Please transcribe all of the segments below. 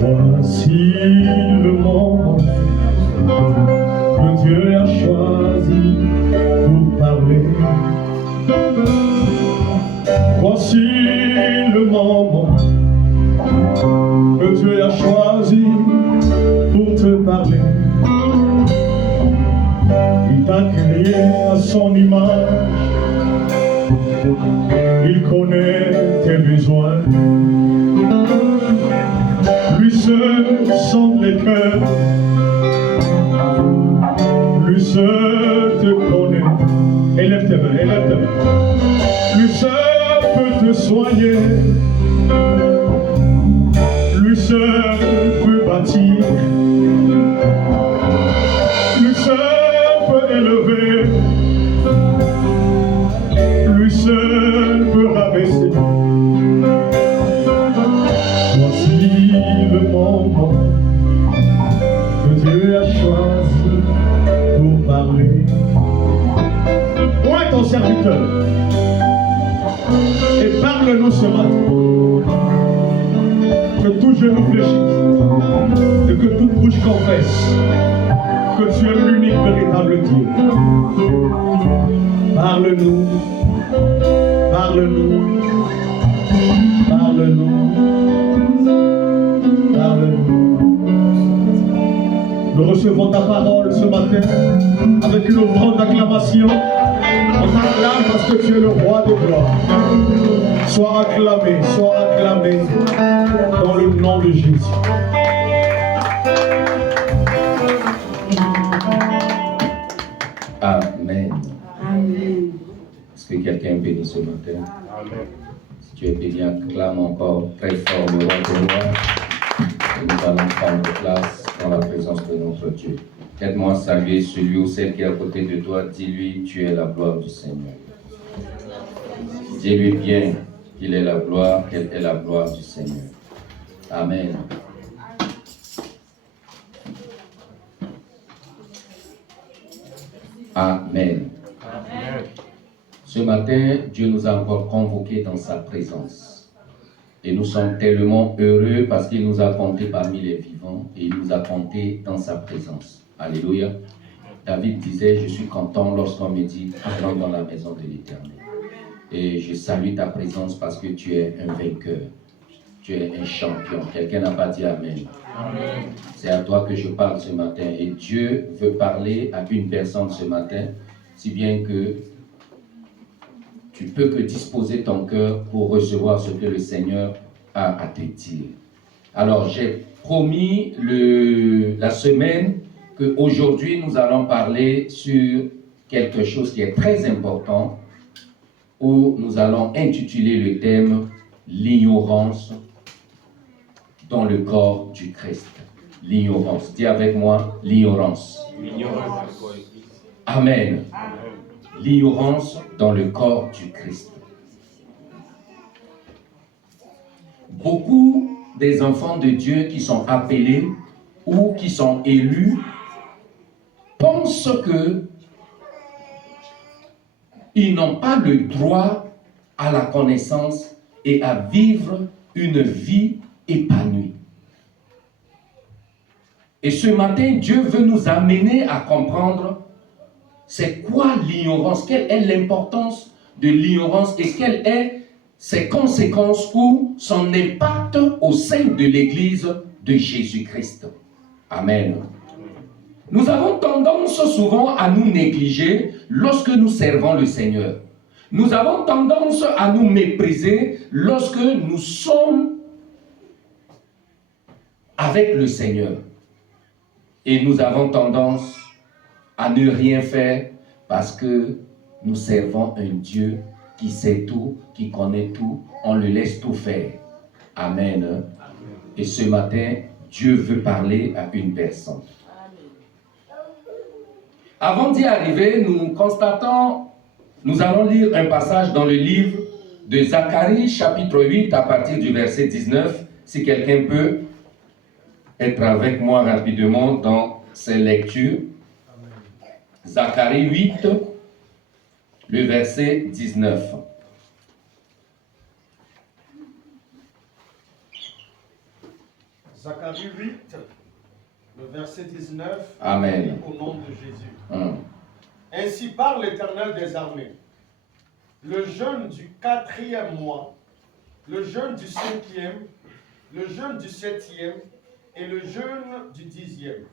Voici le moment que Dieu a choisi pour parler. Voici le moment que Dieu a choisi pour te parler. Il t'a créé à son image. Il connaît tes besoins. Lui seul sonde les cœurs. Lui seul te connaît. Élève tes mains, élève tes mains. Lui seul peut te soigner. Lui seul peut bâtir. Lui seul peut élever. Lui seul peut rabaisser. Voici le moment que Dieu a choisi pour parler. Où est ton serviteur? Et parle-nous ce matin. Que tout genou fléchisse et que toute bouche confesse que tu es l'unique véritable Dieu. Parle-nous, parle-nous, parle-nous, parle-nous. Nous recevons ta parole ce matin avec une offrande d'acclamation. On t'acclame parce que tu es le roi de gloire. Sois acclamé dans le nom de Jésus. Amen. Amen. Est-ce que quelqu'un est béni ce matin? Amen. Si tu es béni, acclame encore très fort le roi de gloire. Et nous allons prendre place dans la présence de notre Dieu. Aide-moi à saluer celui ou celle qui est à côté de toi. Dis-lui, tu es la gloire du Seigneur. Dis-lui bien qu'il est la gloire, qu'elle est la gloire du Seigneur. Amen. Amen. Amen. Ce matin, Dieu nous a encore convoqués dans sa présence. Et nous sommes tellement heureux parce qu'il nous a comptés parmi les vivants et il nous a comptés dans sa présence. Alléluia. David disait, je suis content lorsqu'on me dit, entrons dans la maison de l'Éternel. Et je salue ta présence parce que tu es un vainqueur. Tu es un champion. Quelqu'un n'a pas dit Amen. Amen. C'est à toi que je parle ce matin. Et Dieu veut parler à une personne ce matin, si bien que tu peux que disposer ton cœur pour recevoir ce que le Seigneur a à te dire. Alors, j'ai promis la semaine qu'aujourd'hui, nous allons parler sur quelque chose qui est très important, où nous allons intituler le thème « L'ignorance dans le corps du Christ ». L'ignorance. Dis avec moi, l'ignorance. Amen. L'ignorance dans le corps du Christ. Beaucoup des enfants de Dieu qui sont appelés ou qui sont élus pensent que ils n'ont pas le droit à la connaissance et à vivre une vie épanouie. Et ce matin, Dieu veut nous amener à comprendre c'est quoi l'ignorance, quelle est l'importance de l'ignorance et quelles sont ses conséquences ou son impact au sein de l'Église de Jésus-Christ. Amen. Nous avons tendance souvent à nous négliger lorsque nous servons le Seigneur. Nous avons tendance à nous mépriser lorsque nous sommes avec le Seigneur. Et nous avons tendance à ne rien faire parce que nous servons un Dieu qui sait tout, qui connaît tout. On le laisse tout faire. Amen. Et ce matin, Dieu veut parler à une personne. Avant d'y arriver, nous allons lire un passage dans le livre de Zacharie, chapitre 8, à partir du verset 19. Si quelqu'un peut être avec moi rapidement dans ces lectures. Zacharie 8, le verset 19. Zacharie 8, le verset 19. Amen. Au nom de Jésus. Ainsi parle l'Éternel des armées. Le jeûne du 4e mois, le jeûne du 5e, le jeûne du 7e et le jeûne du 10e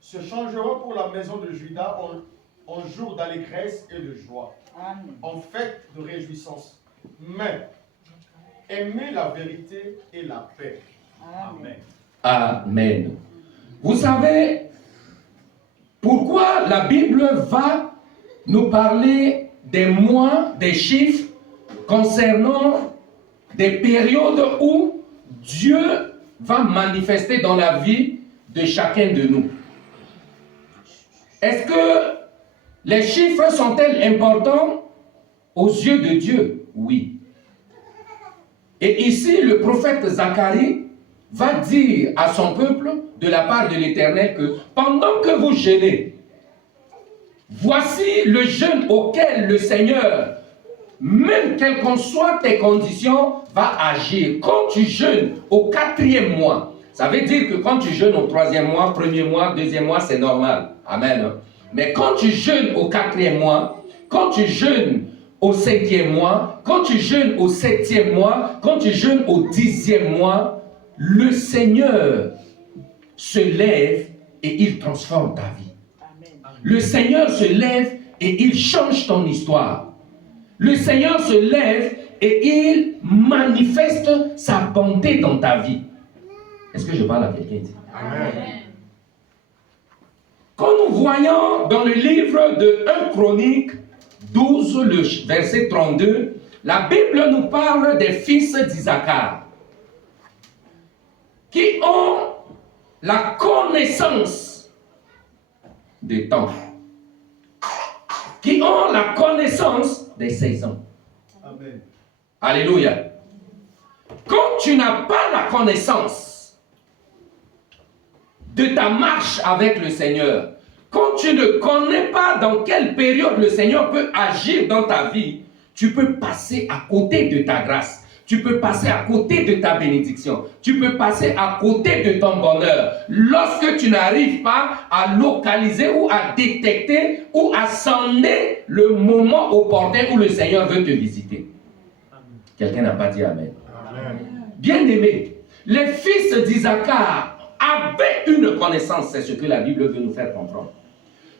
se changeront pour la maison de Juda en jour d'allégresse et de joie, en fête de réjouissance. Mais aimez la vérité et la paix. Amen. Amen. Vous savez pourquoi la Bible va nous parler des mois, des chiffres concernant des périodes où Dieu va manifester dans la vie de chacun de nous. Est-ce que les chiffres sont-ils importants aux yeux de Dieu? Oui. Et ici, le prophète Zacharie va dire à son peuple, de la part de l'Éternel, que pendant que vous jeûnez, voici le jeûne auquel le Seigneur, même quelles qu'en soient tes conditions, va agir. Quand tu jeûnes au 4e mois, ça veut dire que quand tu jeûnes au 3e mois, 1er mois, 2e mois, c'est normal. Amen. Mais quand tu jeûnes au 4e mois, quand tu jeûnes au 5e mois, quand tu jeûnes au 7e mois, quand tu jeûnes au 10e mois, le Seigneur se lève et il transforme ta vie. Le Seigneur se lève et il change ton histoire. Le Seigneur se lève et il manifeste sa bonté dans ta vie. Est-ce que je parle à quelqu'un ici? Amen. Quand nous voyons dans le livre de 1 Chronique 12, le verset 32, la Bible nous parle des fils d'Isaacar qui ont la connaissance des temps, qui ont la connaissance des saisons. Amen. Alléluia. Quand tu n'as pas la connaissance de ta marche avec le Seigneur, quand tu ne connais pas dans quelle période le Seigneur peut agir dans ta vie, tu peux passer à côté de ta grâce. Tu peux passer à côté de ta bénédiction. Tu peux passer à côté de ton bonheur. Lorsque tu n'arrives pas à localiser ou à détecter ou à sonder le moment opportun où le Seigneur veut te visiter. Quelqu'un n'a pas dit Amen. Amen. Bien-aimés, les fils d'Isaacar avaient une connaissance. C'est ce que la Bible veut nous faire comprendre.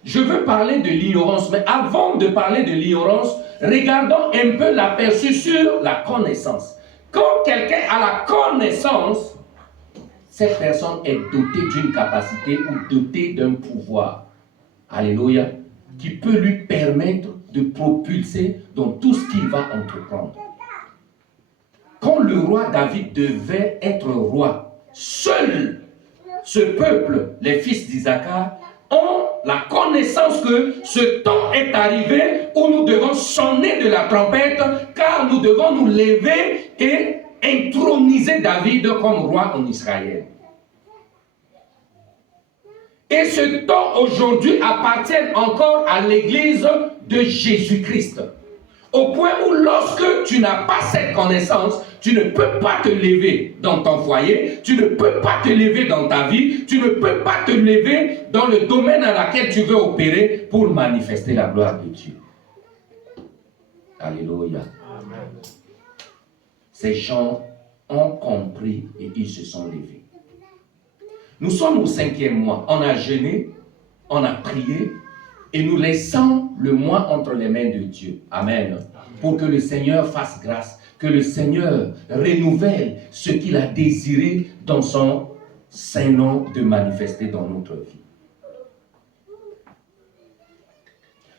Je veux parler de l'ignorance, mais avant de parler de l'ignorance, regardons un peu l'aperçu sur la connaissance. Quand quelqu'un a la connaissance, cette personne est dotée d'une capacité ou dotée d'un pouvoir. Alléluia. Qui peut lui permettre de propulser dans tout ce qu'il va entreprendre. Quand le roi David devait être roi, seul ce peuple, les fils d'Isaacar, ont la connaissance que ce temps est arrivé où nous devons sonner de la trompette, car nous devons nous lever et introniser David comme roi en Israël. Et ce temps aujourd'hui appartient encore à l'église de Jésus-Christ. Au point où lorsque tu n'as pas cette connaissance, tu ne peux pas te lever dans ton foyer, tu ne peux pas te lever dans ta vie, tu ne peux pas te lever dans le domaine dans lequel tu veux opérer pour manifester la gloire de Dieu. Alléluia. Amen. Ces gens ont compris et ils se sont levés. Nous sommes au 5e mois, on a jeûné, on a prié, et nous laissons le mois entre les mains de Dieu. Amen. Pour que le Seigneur fasse grâce, que le Seigneur renouvelle ce qu'il a désiré dans son saint nom de manifester dans notre vie.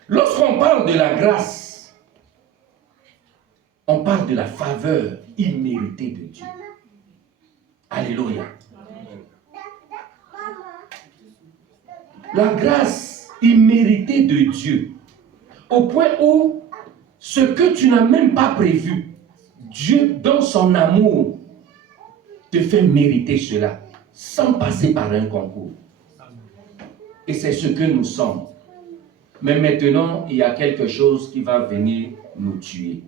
Lorsqu'on parle de la grâce, on parle de la faveur imméritée de Dieu. Alléluia. La grâce imméritée de Dieu, au point où ce que tu n'as même pas prévu, Dieu, dans son amour, te fait mériter cela, sans passer par un concours. Et c'est ce que nous sommes. Mais maintenant, il y a quelque chose qui va venir nous tuer,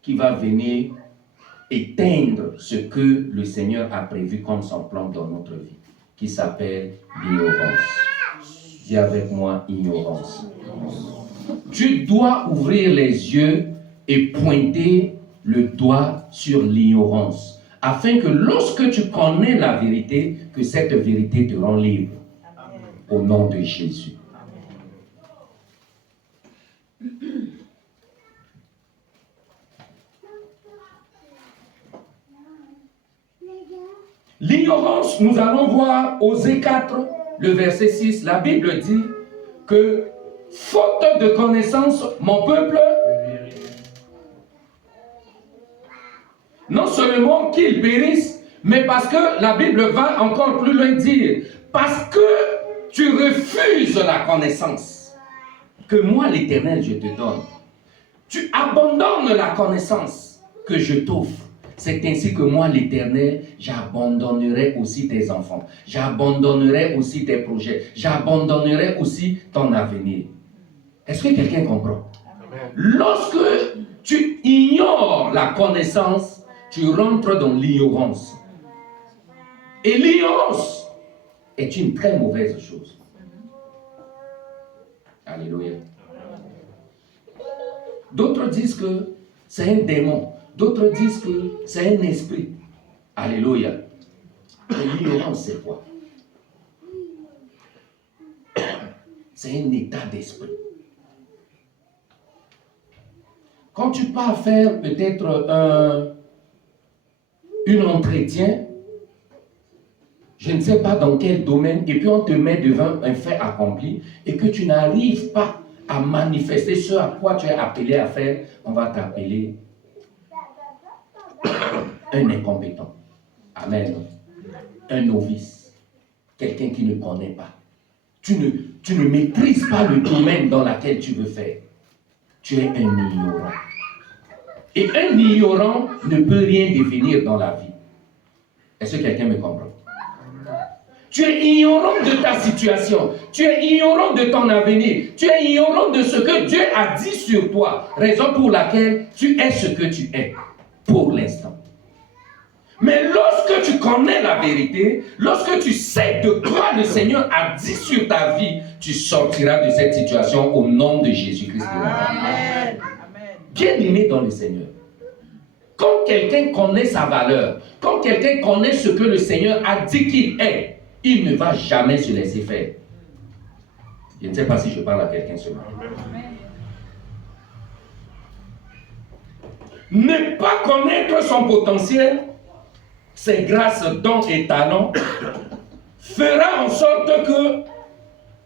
qui va venir éteindre ce que le Seigneur a prévu comme son plan dans notre vie, qui s'appelle l'ignorance. Dis avec moi, ignorance. Tu dois ouvrir les yeux et pointer le doigt sur l'ignorance, afin que lorsque tu connais la vérité, que cette vérité te rend libre. Au nom de Jésus. L'ignorance, nous allons voir Osée 4, le verset 6, la Bible dit que faute de connaissance, mon peuple, non seulement qu'il périsse, mais parce que la Bible va encore plus loin dire, parce que tu refuses la connaissance que moi l'Éternel je te donne. Tu abandonnes la connaissance que je t'offre. C'est ainsi que moi l'Éternel, j'abandonnerai aussi tes enfants. J'abandonnerai aussi tes projets. J'abandonnerai aussi ton avenir. Est-ce que quelqu'un comprend? Amen. Lorsque tu ignores la connaissance, tu rentres dans l'ignorance. Et l'ignorance est une très mauvaise chose. Alléluia. D'autres disent que c'est un démon. D'autres disent que c'est un esprit. Alléluia. Mais l'ignorance, c'est quoi? C'est un état d'esprit. Quand tu pars faire peut-être un entretien, je ne sais pas dans quel domaine, et puis on te met devant un fait accompli, et que tu n'arrives pas à manifester ce à quoi tu es appelé à faire, on va t'appeler un incompétent. Amen. Un novice. Quelqu'un qui ne connaît pas. Tu ne maîtrises pas le domaine dans lequel tu veux faire. Tu es un ignorant. Et un ignorant ne peut rien devenir dans la vie. Est-ce que quelqu'un me comprend? Tu es ignorant de ta situation. Tu es ignorant de ton avenir. Tu es ignorant de ce que Dieu a dit sur toi. Raison pour laquelle tu es ce que tu es pour l'instant. Mais lorsque tu connais la vérité, lorsque tu sais de quoi le Seigneur a dit sur ta vie, tu sortiras de cette situation au nom de Jésus-Christ. Amen. Bien-aimé dans le Seigneur. Quand quelqu'un connaît sa valeur, quand quelqu'un connaît ce que le Seigneur a dit qu'il est, il ne va jamais se laisser faire. Je ne sais pas si je parle à quelqu'un ce matin. Ne pas connaître son potentiel, ses grâces, dons et talents, fera en sorte que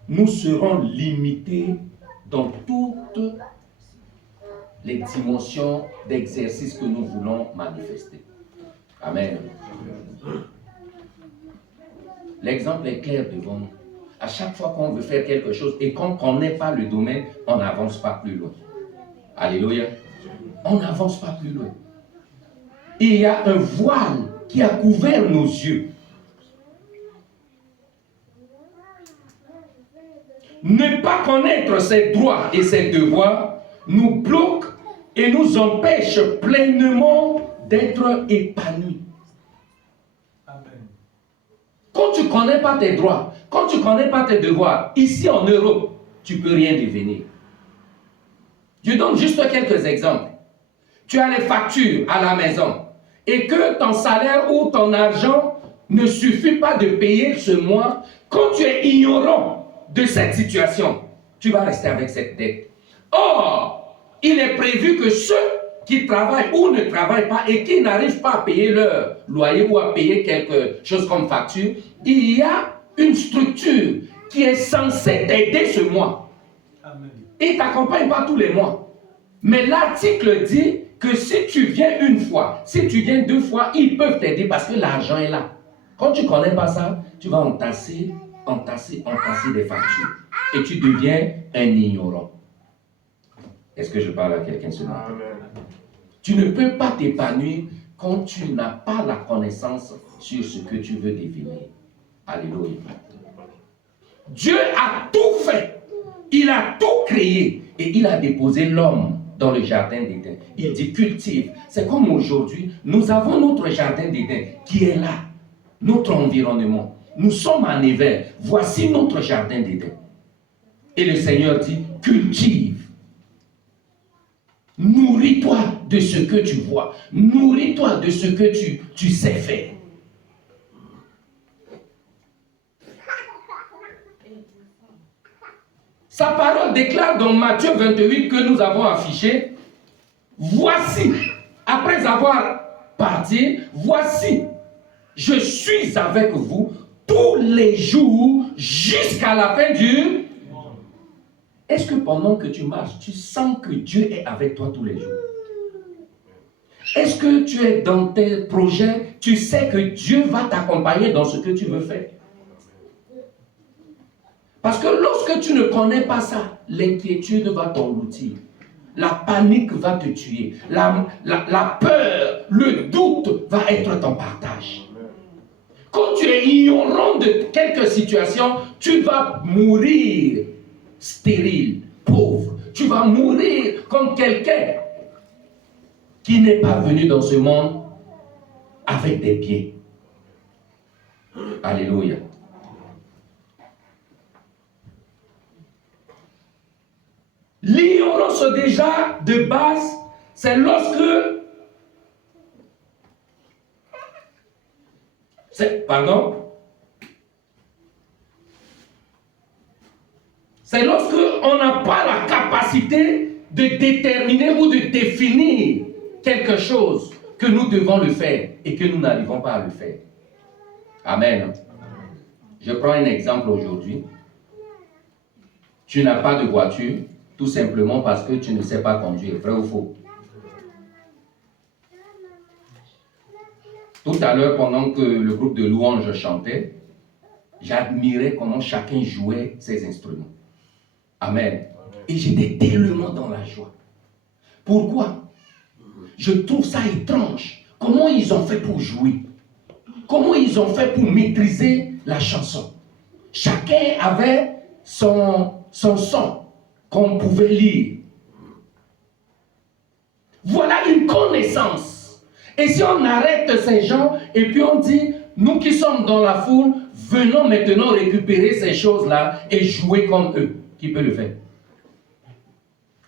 nous serons limités dans toutes les dimensions d'exercice que nous voulons manifester. Amen. L'exemple est clair devant nous. À chaque fois qu'on veut faire quelque chose et qu'on ne connaît pas le domaine, on n'avance pas plus loin. Alléluia. On n'avance pas plus loin. Il y a un voile qui a couvert nos yeux. Ne pas connaître ses droits et ses devoirs nous bloque et nous empêche pleinement d'être épanouis. Quand tu ne connais pas tes droits, quand tu ne connais pas tes devoirs, ici en Europe, tu ne peux rien devenir. Je donne juste quelques exemples. Tu as les factures à la maison et que ton salaire ou ton argent ne suffit pas de payer ce mois. Quand tu es ignorant de cette situation, tu vas rester avec cette dette. Or, il est prévu que ceux qui travaillent ou ne travaillent pas et qui n'arrivent pas à payer leur loyer ou à payer quelque chose comme facture, il y a une structure qui est censée t'aider ce mois. Amen. Il ne t'accompagne pas tous les mois. Mais l'article dit que si tu viens une fois, si tu viens deux fois, ils peuvent t'aider parce que l'argent est là. Quand tu ne connais pas ça, tu vas entasser des factures. Et tu deviens un ignorant. Est-ce que je parle à quelqu'un ce matin? Tu ne peux pas t'épanouir quand tu n'as pas la connaissance sur ce que tu veux devenir. Alléluia. Dieu a tout fait. Il a tout créé. Et il a déposé l'homme dans le jardin d'Éden. Il dit cultive. C'est comme aujourd'hui, nous avons notre jardin d'Éden qui est là, notre environnement. Nous sommes en hiver. Voici notre jardin d'Éden. Et le Seigneur dit cultive. Nourris-toi de ce que tu vois. Nourris-toi de ce que tu sais faire. Sa parole déclare dans Matthieu 28 que nous avons affiché. Voici, après avoir parti, voici, je suis avec vous tous les jours jusqu'à la fin du monde. Est-ce que pendant que tu marches, tu sens que Dieu est avec toi tous les jours? Est-ce que tu es dans tes projets, tu sais que Dieu va t'accompagner dans ce que tu veux faire? Parce que lorsque tu ne connais pas ça, l'inquiétude va t'engloutir. La panique va te tuer. La peur, le doute va être ton partage. Quand tu es ignorant de quelques situations, tu vas mourir stérile, pauvre. Tu vas mourir comme quelqu'un qui n'est pas venu dans ce monde avec des pieds. Alléluia. L'ignorance déjà de base, c'est lorsque c'est lorsque on n'a pas la capacité de déterminer ou de définir quelque chose que nous devons le faire et que nous n'arrivons pas à le faire. Amen. Je prends un exemple aujourd'hui. Tu n'as pas de voiture, tout simplement parce que tu ne sais pas conduire, vrai ou faux? Tout à l'heure, pendant que le groupe de louanges chantait, j'admirais comment chacun jouait ses instruments. Amen. Et j'étais tellement dans la joie. Pourquoi? Je trouve ça étrange. Comment ils ont fait pour jouer? Comment ils ont fait pour maîtriser la chanson? Chacun avait son son qu'on pouvait lire. Voilà une connaissance. Et si on arrête ces gens et puis on dit, nous qui sommes dans la foule, venons maintenant récupérer ces choses-là et jouer comme eux. Qui peut le faire?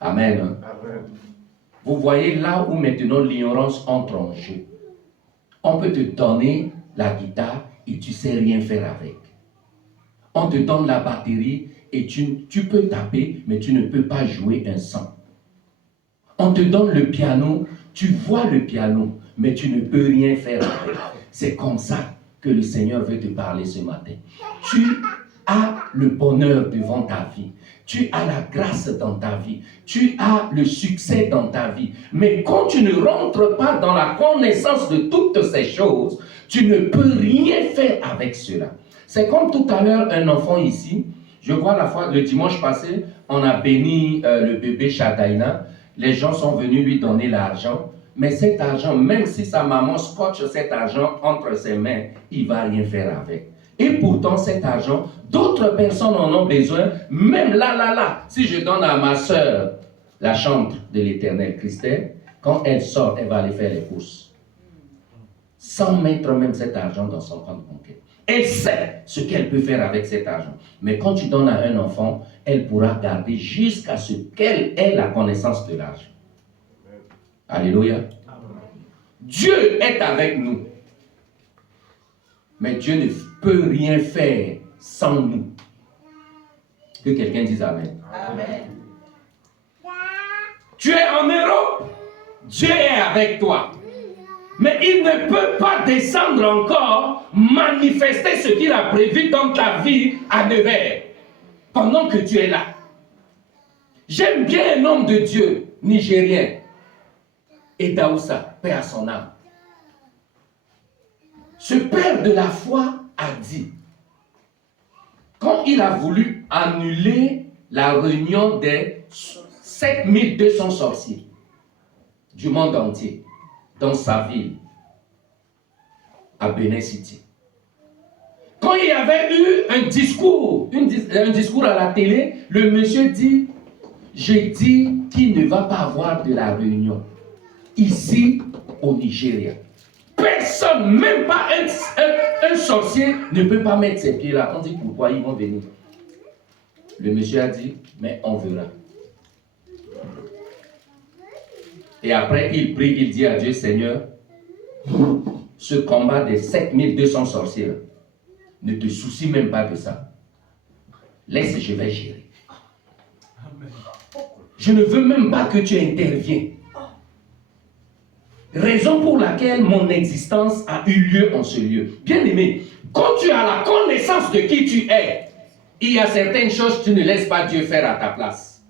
Amen. Amen. Vous voyez là où maintenant l'ignorance entre en jeu. On peut te donner la guitare et tu ne sais rien faire avec. On te donne la batterie et tu peux taper, mais tu ne peux pas jouer un son. On te donne le piano, tu vois le piano, mais tu ne peux rien faire avec. C'est comme ça que le Seigneur veut te parler ce matin. Tu as le bonheur devant ta vie. Tu as la grâce dans ta vie. Tu as le succès dans ta vie. Mais quand tu ne rentres pas dans la connaissance de toutes ces choses, tu ne peux rien faire avec cela. C'est comme tout à l'heure un enfant ici. Je vois la fois, le dimanche passé, on a béni le bébé Shadaina. Les gens sont venus lui donner l'argent. Mais cet argent, même si sa maman scotche cet argent entre ses mains, il ne va rien faire avec. Et pourtant, cet argent, d'autres personnes en ont besoin. Même là, si je donne à ma soeur la chambre de l'Éternel, Christelle, quand elle sort, elle va aller faire les courses. Sans mettre même cet argent dans son compte bancaire. Elle sait ce qu'elle peut faire avec cet argent. Mais quand tu donnes à un enfant, elle pourra garder jusqu'à ce qu'elle ait la connaissance de l'argent. Alléluia. Dieu est avec nous. Mais Dieu ne peut rien faire sans nous. Que quelqu'un dise Amen. Amen. Tu es en Europe, Dieu est avec toi. Mais il ne peut pas descendre encore, manifester ce qu'il a prévu dans ta vie à Nevers, pendant que tu es là. J'aime bien un homme de Dieu, nigérien, et Daoussa, paix à son âme. Ce père de la foi a dit, quand il a voulu annuler la réunion des 7200 sorciers du monde entier, dans sa ville, à Benin City. Quand il y avait eu un discours à la télé, le monsieur dit, je dis qu'il ne va pas avoir de la réunion ici au Nigeria. Personne, même pas un sorcier ne peut pas mettre ses pieds là. On dit pourquoi ils vont venir. Le monsieur a dit, mais on verra. Et après, il prie, il dit à Dieu, Seigneur, ce combat des 7200 sorciers, là, ne te soucie même pas de ça. Laisse, je vais gérer. Je ne veux même pas que tu interviennes. Raison pour laquelle mon existence a eu lieu en ce lieu. Bien-aimé, quand tu as la connaissance de qui tu es, il y a certaines choses que tu ne laisses pas Dieu faire à ta place.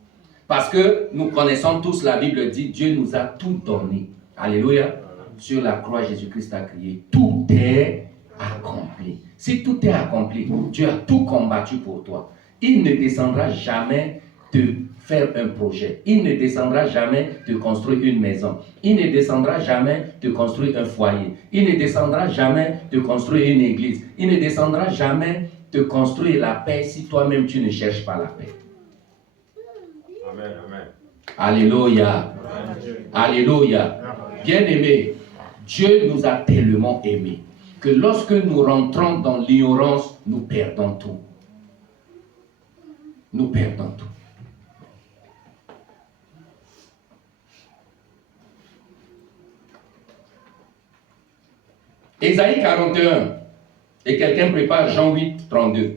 Parce que nous connaissons tous, la Bible dit, Dieu nous a tout donné. Alléluia. Sur la croix, Jésus-Christ a crié, tout est accompli. Si tout est accompli, Dieu a tout combattu pour toi. Il ne descendra jamais te faire un projet. Il ne descendra jamais te construire une maison. Il ne descendra jamais te construire un foyer. Il ne descendra jamais te construire une église. Il ne descendra jamais te construire la paix si toi-même tu ne cherches pas la paix. Amen, amen. Alléluia. Alléluia. Bien-aimés, Dieu nous a tellement aimés que lorsque nous rentrons dans l'ignorance, nous perdons tout. Nous perdons tout. Ésaïe 41. Et quelqu'un prépare Jean 8, 32.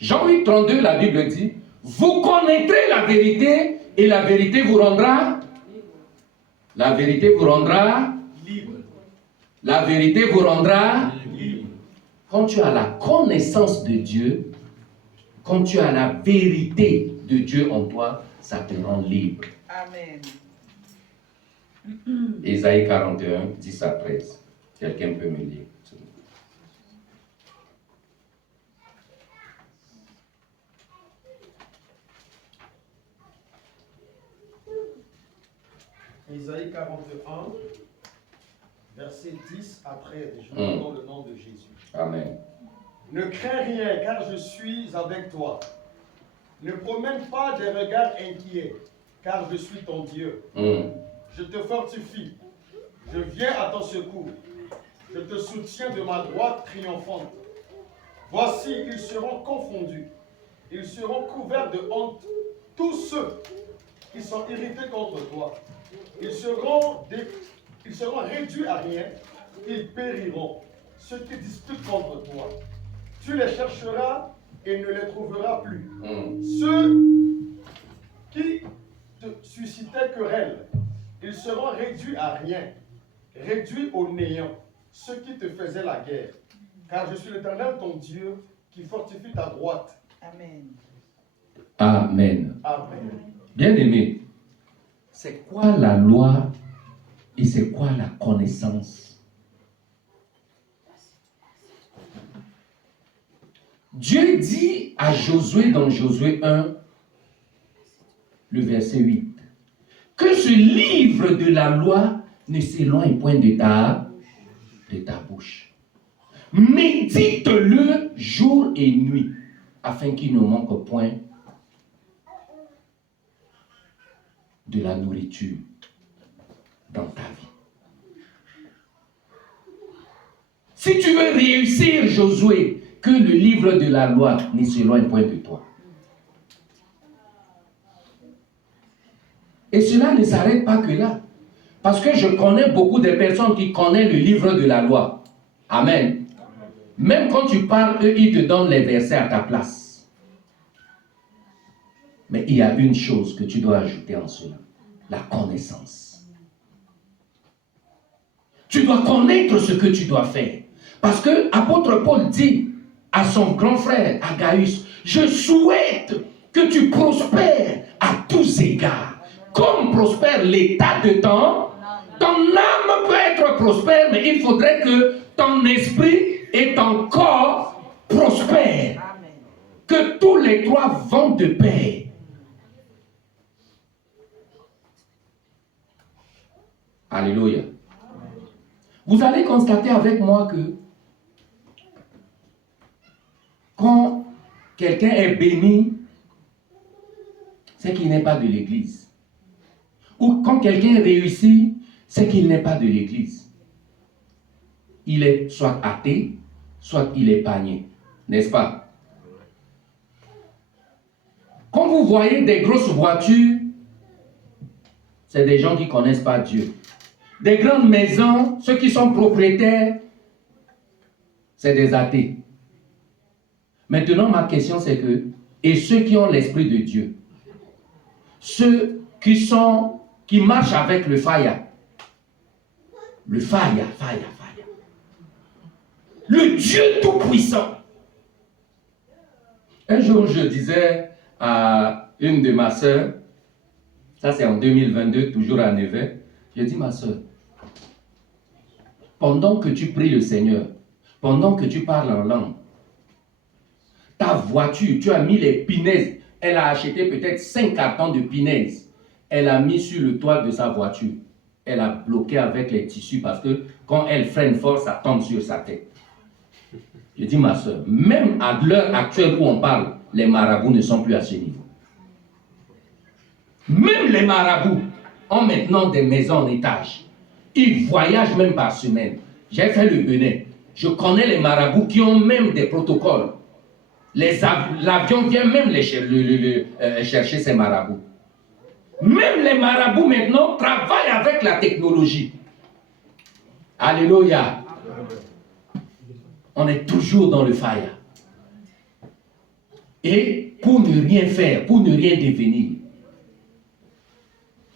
Jean 8, 32, la Bible dit, vous connaîtrez la vérité et la vérité vous rendra. La vérité vous rendra libre. La vérité vous rendra libre. Quand tu as la connaissance de Dieu, quand tu as la vérité de Dieu en toi, ça te rend libre. Amen. Ésaïe 41, 10 à 13. Quelqu'un peut me lire? Ésaïe 41, versets 10 à 13. Je vous donne le nom de Jésus. Amen. Ne crains rien, car je suis avec toi. Ne promène pas des regards inquiets, car je suis ton Dieu. Je te fortifie. Je viens à ton secours. Je te soutiens de ma droite triomphante. Voici, ils seront confondus. Ils seront couverts de honte, tous ceux qui sont irrités contre toi. Ils seront réduits à rien. Ils périront, ceux qui disputent contre toi. Tu les chercheras et ne les trouveras plus. Ceux qui te suscitaient querelle, ils seront réduits à rien, réduits au néant, ceux qui te faisaient la guerre. Car je suis l'Éternel, ton Dieu, qui fortifie ta droite. Amen. Amen. Amen. Bien-aimé, c'est quoi la loi et c'est quoi la connaissance? Dieu dit à Josué dans Josué 1, le verset 8, que ce livre de la loi ne s'éloigne point de ta bouche. Médite-le jour et nuit, afin qu'il ne manque point de la nourriture dans ta vie. Si tu veux réussir, Josué, que le livre de la loi ne s'éloigne point de toi. Et cela ne s'arrête pas que là. Parce que je connais beaucoup de personnes qui connaissent le livre de la loi. Amen. Même quand tu parles, eux, ils te donnent les versets à ta place. Mais il y a une chose que tu dois ajouter en cela. La connaissance. Tu dois connaître ce que tu dois faire. Parce que l'apôtre Paul dit à son grand frère, à Gaius, je souhaite que tu prospères à tous égards. Comme prospère l'état de ton âme peut être prospère, mais il faudrait que ton esprit et ton corps prospèrent. Amen. Que tous les trois vont de pair. Alléluia. Vous allez constater avec moi que quand quelqu'un est béni, c'est qu'il n'est pas de l'église. Ou quand quelqu'un réussit, c'est qu'il n'est pas de l'église. Il est soit athée, soit il est panier. N'est-ce pas? Quand vous voyez des grosses voitures, c'est des gens qui ne connaissent pas Dieu. Des grandes maisons, ceux qui sont propriétaires, c'est des athées. Maintenant, ma question c'est que, et ceux qui ont l'esprit de Dieu, ceux qui marchent avec le faya, le faya, le Dieu tout-puissant. Un jour, je disais à une de ma soeurs, ça c'est en 2022, toujours à Nevers, j'ai dit, ma soeur, pendant que tu pries le Seigneur, pendant que tu parles en langue, ta voiture, tu as mis les punaises, elle a acheté peut-être 5 cartons de punaises, elle a mis sur le toit de sa voiture, elle a bloqué avec les tissus parce que quand elle freine fort, ça tombe sur sa tête. Je dis, ma soeur, même à l'heure actuelle où on parle, les marabouts ne sont plus à ce niveau. Même les marabouts ont maintenant des maisons en étage. Ils voyagent même par semaine. J'ai fait le Bénin. Je connais les marabouts qui ont même des protocoles. L'avion vient même chercher ces marabouts. Même les marabouts maintenant travaillent avec la technologie. Alléluia. On est toujours dans le fire. Et pour ne rien faire, pour ne rien devenir,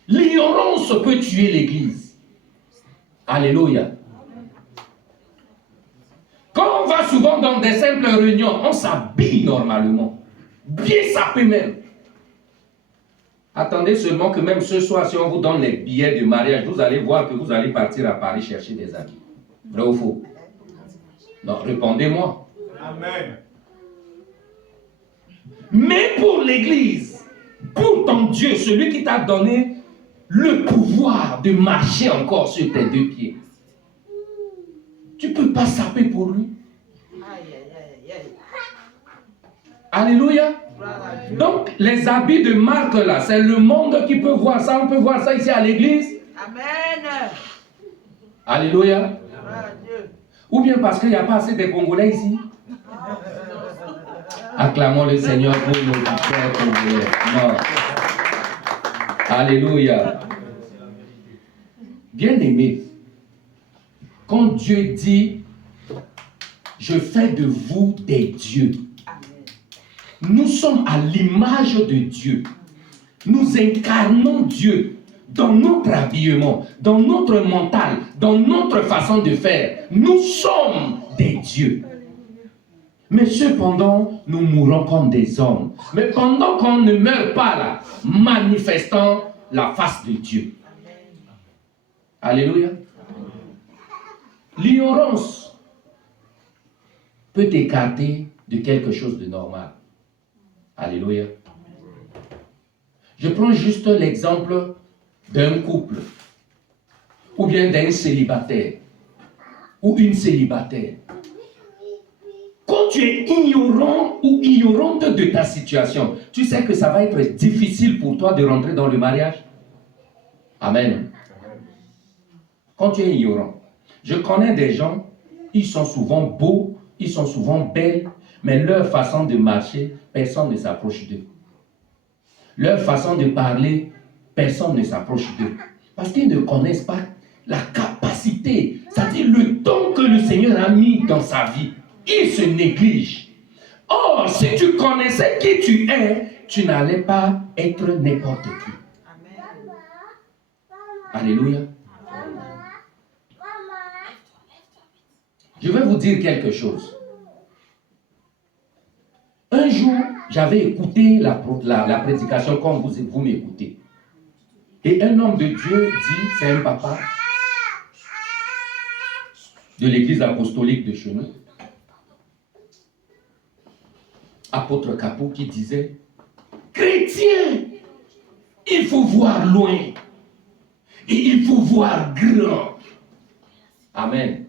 l'ignorance peut tuer l'église. Alléluia. Quand on va souvent dans des simples réunions, on s'habille normalement. Bien sapé même. Attendez seulement que même ce soir, si on vous donne les billets de mariage, vous allez voir que vous allez partir à Paris chercher des habits. Vrai ou faux? Non, répondez-moi. Amen. Mais pour l'église, pour ton Dieu, celui qui t'a donné le pouvoir de marcher encore sur tes deux pieds, tu ne peux pas saper pour lui. Alléluia. Donc, les habits de marque là, c'est le monde qui peut voir ça. On peut voir ça ici à l'église. Amen. Alléluia. Ou bien parce qu'il n'y a pas assez de Congolais ici. Acclamons le Seigneur pour nos frères congolais. Non. Alléluia. Bien-aimés, quand Dieu dit, je fais de vous des dieux, nous sommes à l'image de Dieu. Nous incarnons Dieu dans notre habillement, dans notre mental, dans notre façon de faire. Nous sommes des dieux. Mais cependant, nous mourons comme des hommes. Mais pendant qu'on ne meurt pas là, manifestant la face de Dieu. Alléluia. L'ignorance peut t'écarter de quelque chose de normal. Alléluia. Je prends juste l'exemple d'un couple, ou bien d'un célibataire, ou une célibataire. Quand tu es ignorant ou ignorante de ta situation, tu sais que ça va être difficile pour toi de rentrer dans le mariage. Amen. Quand tu es ignorant. Je connais des gens, ils sont souvent beaux, ils sont souvent belles, mais leur façon de marcher, personne ne s'approche d'eux. Leur façon de parler, personne ne s'approche d'eux. Parce qu'ils ne connaissent pas la capacité, c'est-à-dire le don que le Seigneur a mis dans sa vie. Ils se négligent. Or, si tu connaissais qui tu es, tu n'allais pas être n'importe qui. Amen. Alléluia. Je vais vous dire quelque chose. Un jour, j'avais écouté la prédication comme vous m'écoutez. Et un homme de Dieu dit, c'est un papa de l'église apostolique de chez nous, apôtre Capot, qui disait, chrétien, il faut voir loin et il faut voir grand. Amen.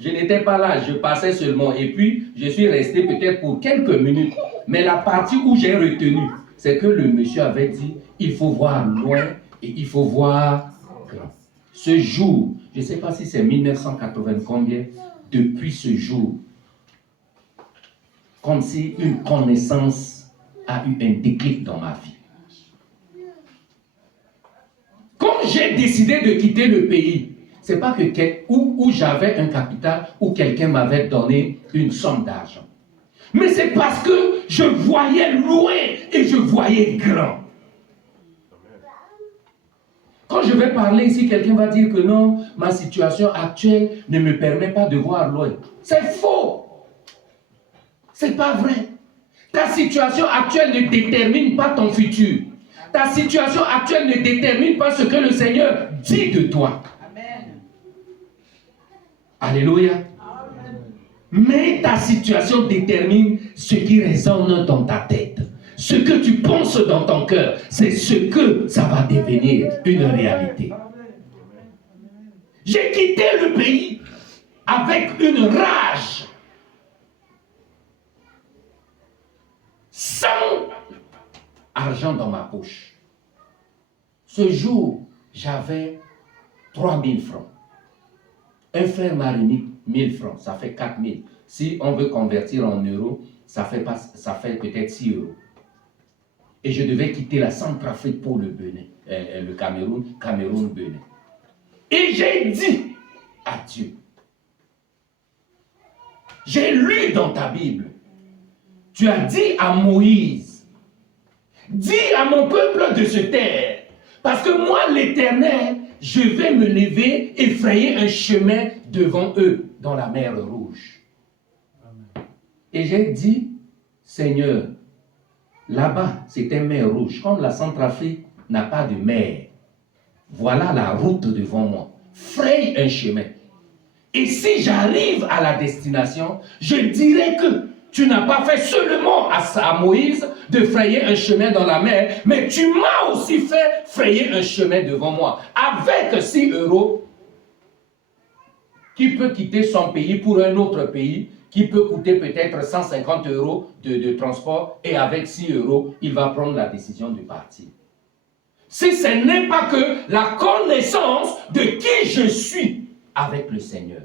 Je n'étais pas là, je passais seulement. Et puis, je suis resté peut-être pour quelques minutes. Mais la partie où j'ai retenu, c'est que le monsieur avait dit, il faut voir loin et il faut voir grand. Ce jour, je ne sais pas si c'est 1980 combien, depuis ce jour, comme si une connaissance a eu un déclic dans ma vie. Quand j'ai décidé de quitter le pays, c'est pas que où j'avais un capital, où quelqu'un m'avait donné une somme d'argent. Mais c'est parce que je voyais loin et je voyais grand. Quand je vais parler ici, quelqu'un va dire que non, ma situation actuelle ne me permet pas de voir loin. C'est faux. C'est pas vrai. Ta situation actuelle ne détermine pas ton futur. Ta situation actuelle ne détermine pas ce que le Seigneur dit de toi. Amen. Alléluia. Amen. Mais ta situation détermine ce qui résonne dans ta tête. Ce que tu penses dans ton cœur, c'est ce que ça va devenir une réalité. J'ai quitté le pays avec une rage. Sans argent dans ma poche. Ce jour, j'avais 3000 francs. Un frère m'a remis 1000 francs, ça fait 4000. Si on veut convertir en euros, ça fait peut-être 6 euros. Et je devais quitter la Centrafrique pour le Bénin, le Cameroun-Bénin. Et j'ai dit à Dieu, j'ai lu dans ta Bible, tu as dit à Moïse, dis à mon peuple de se taire, parce que moi, l'Éternel, je vais me lever et frayer un chemin devant eux dans la mer Rouge. Amen. Et j'ai dit, Seigneur, là-bas, c'était mer Rouge. Comme la Centrafrique n'a pas de mer, voilà la route devant moi. Fraye un chemin. Et si j'arrive à la destination, je dirai que tu n'as pas fait seulement à Moïse de frayer un chemin dans la mer, mais tu m'as aussi fait frayer un chemin devant moi. Avec 6 euros, qui peut quitter son pays pour un autre pays, qui peut coûter peut-être 150 euros de transport, et avec 6 euros, il va prendre la décision de partir. Si ce n'est pas que la connaissance de qui je suis avec le Seigneur.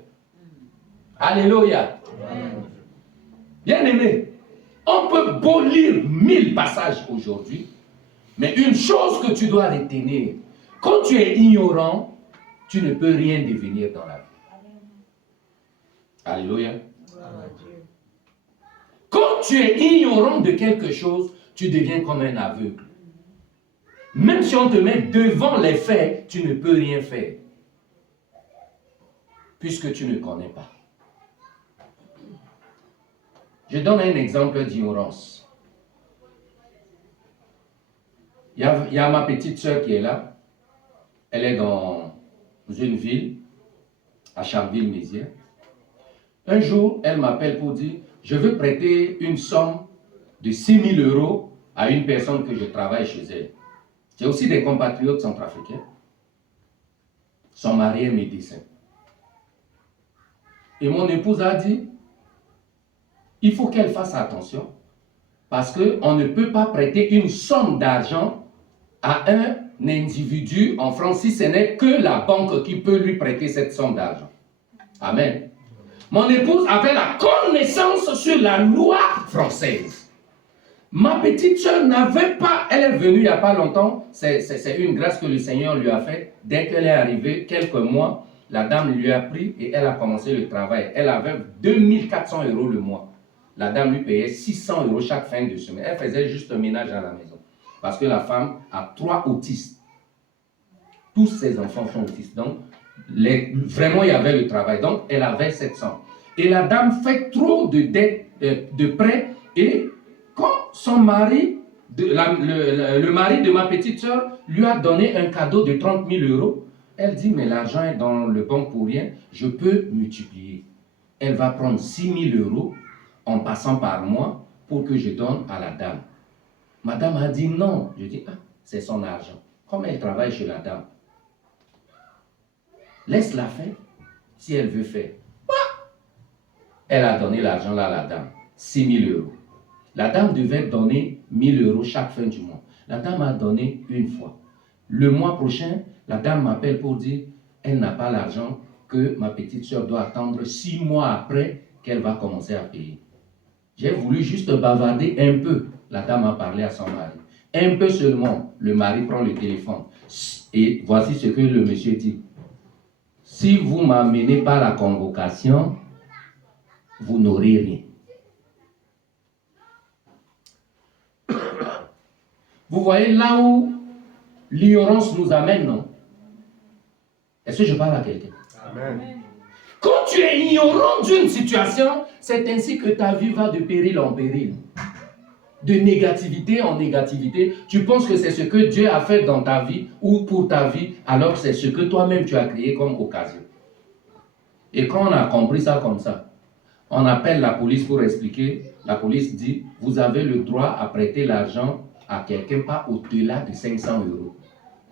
Alléluia. Bien-aimé, on peut beau lire 1000 passages aujourd'hui, mais une chose que tu dois retenir, quand tu es ignorant, tu ne peux rien devenir dans la vie. Alléluia. Quand tu es ignorant de quelque chose, tu deviens comme un aveugle. Même si on te met devant les faits, tu ne peux rien faire. Puisque tu ne connais pas. Je donne un exemple d'ignorance. Il y a ma petite soeur qui est là. Elle est dans une ville, à Charleville-Mézières. Un jour, elle m'appelle pour dire, je veux prêter une somme de 6 000 euros à une personne que je travaille chez elle. J'ai aussi des compatriotes centrafricains. Son mari est médecin. Et mon épouse a dit, il faut qu'elle fasse attention parce qu'on ne peut pas prêter une somme d'argent à un individu en France si ce n'est que la banque qui peut lui prêter cette somme d'argent. Amen. Mon épouse avait la connaissance sur la loi française. Ma petite soeur n'avait pas, elle est venue il n'y a pas longtemps, c'est une grâce que le Seigneur lui a faite. Dès qu'elle est arrivée, quelques mois, la dame lui a pris et elle a commencé le travail. Elle avait 2400 euros le mois. La dame lui payait 600 euros chaque fin de semaine. Elle faisait juste un ménage à la maison. Parce que la femme a 3 autistes. Tous ses enfants sont autistes. Donc, vraiment, il y avait le travail. Donc, elle avait 700. Et la dame fait trop de dettes, de prêts. Et quand son mari, le mari de ma petite soeur, lui a donné un cadeau de 30 000 euros, elle dit, mais l'argent est dans le banque pour rien, je peux multiplier. Elle va prendre 6 000 euros en passant par moi pour que je donne à la dame. Madame a dit non. Je dis, ah, c'est son argent. Comme elle travaille chez la dame, laisse-la faire si elle veut faire. Elle a donné l'argent là à la dame, 6 000 euros. La dame devait donner 1 000 euros chaque fin du mois. La dame a donné une fois. Le mois prochain, la dame m'appelle pour dire elle n'a pas l'argent, que ma petite soeur doit attendre 6 mois après qu'elle va commencer à payer. J'ai voulu juste bavarder un peu. La dame a parlé à son mari. Un peu seulement, le mari prend le téléphone. Et voici ce que le monsieur dit. Si vous ne m'amenez pas la convocation, vous n'aurez rien. Vous voyez là où l'ignorance nous amène, non? Est-ce que je parle à quelqu'un? Amen. Quand tu es ignorant d'une situation, c'est ainsi que ta vie va de péril en péril. De négativité en négativité. Tu penses que c'est ce que Dieu a fait dans ta vie ou pour ta vie, alors c'est ce que toi-même tu as créé comme occasion. Et quand on a compris ça comme ça, on appelle la police pour expliquer. La police dit, vous avez le droit à prêter l'argent à quelqu'un pas au-delà de 500 euros.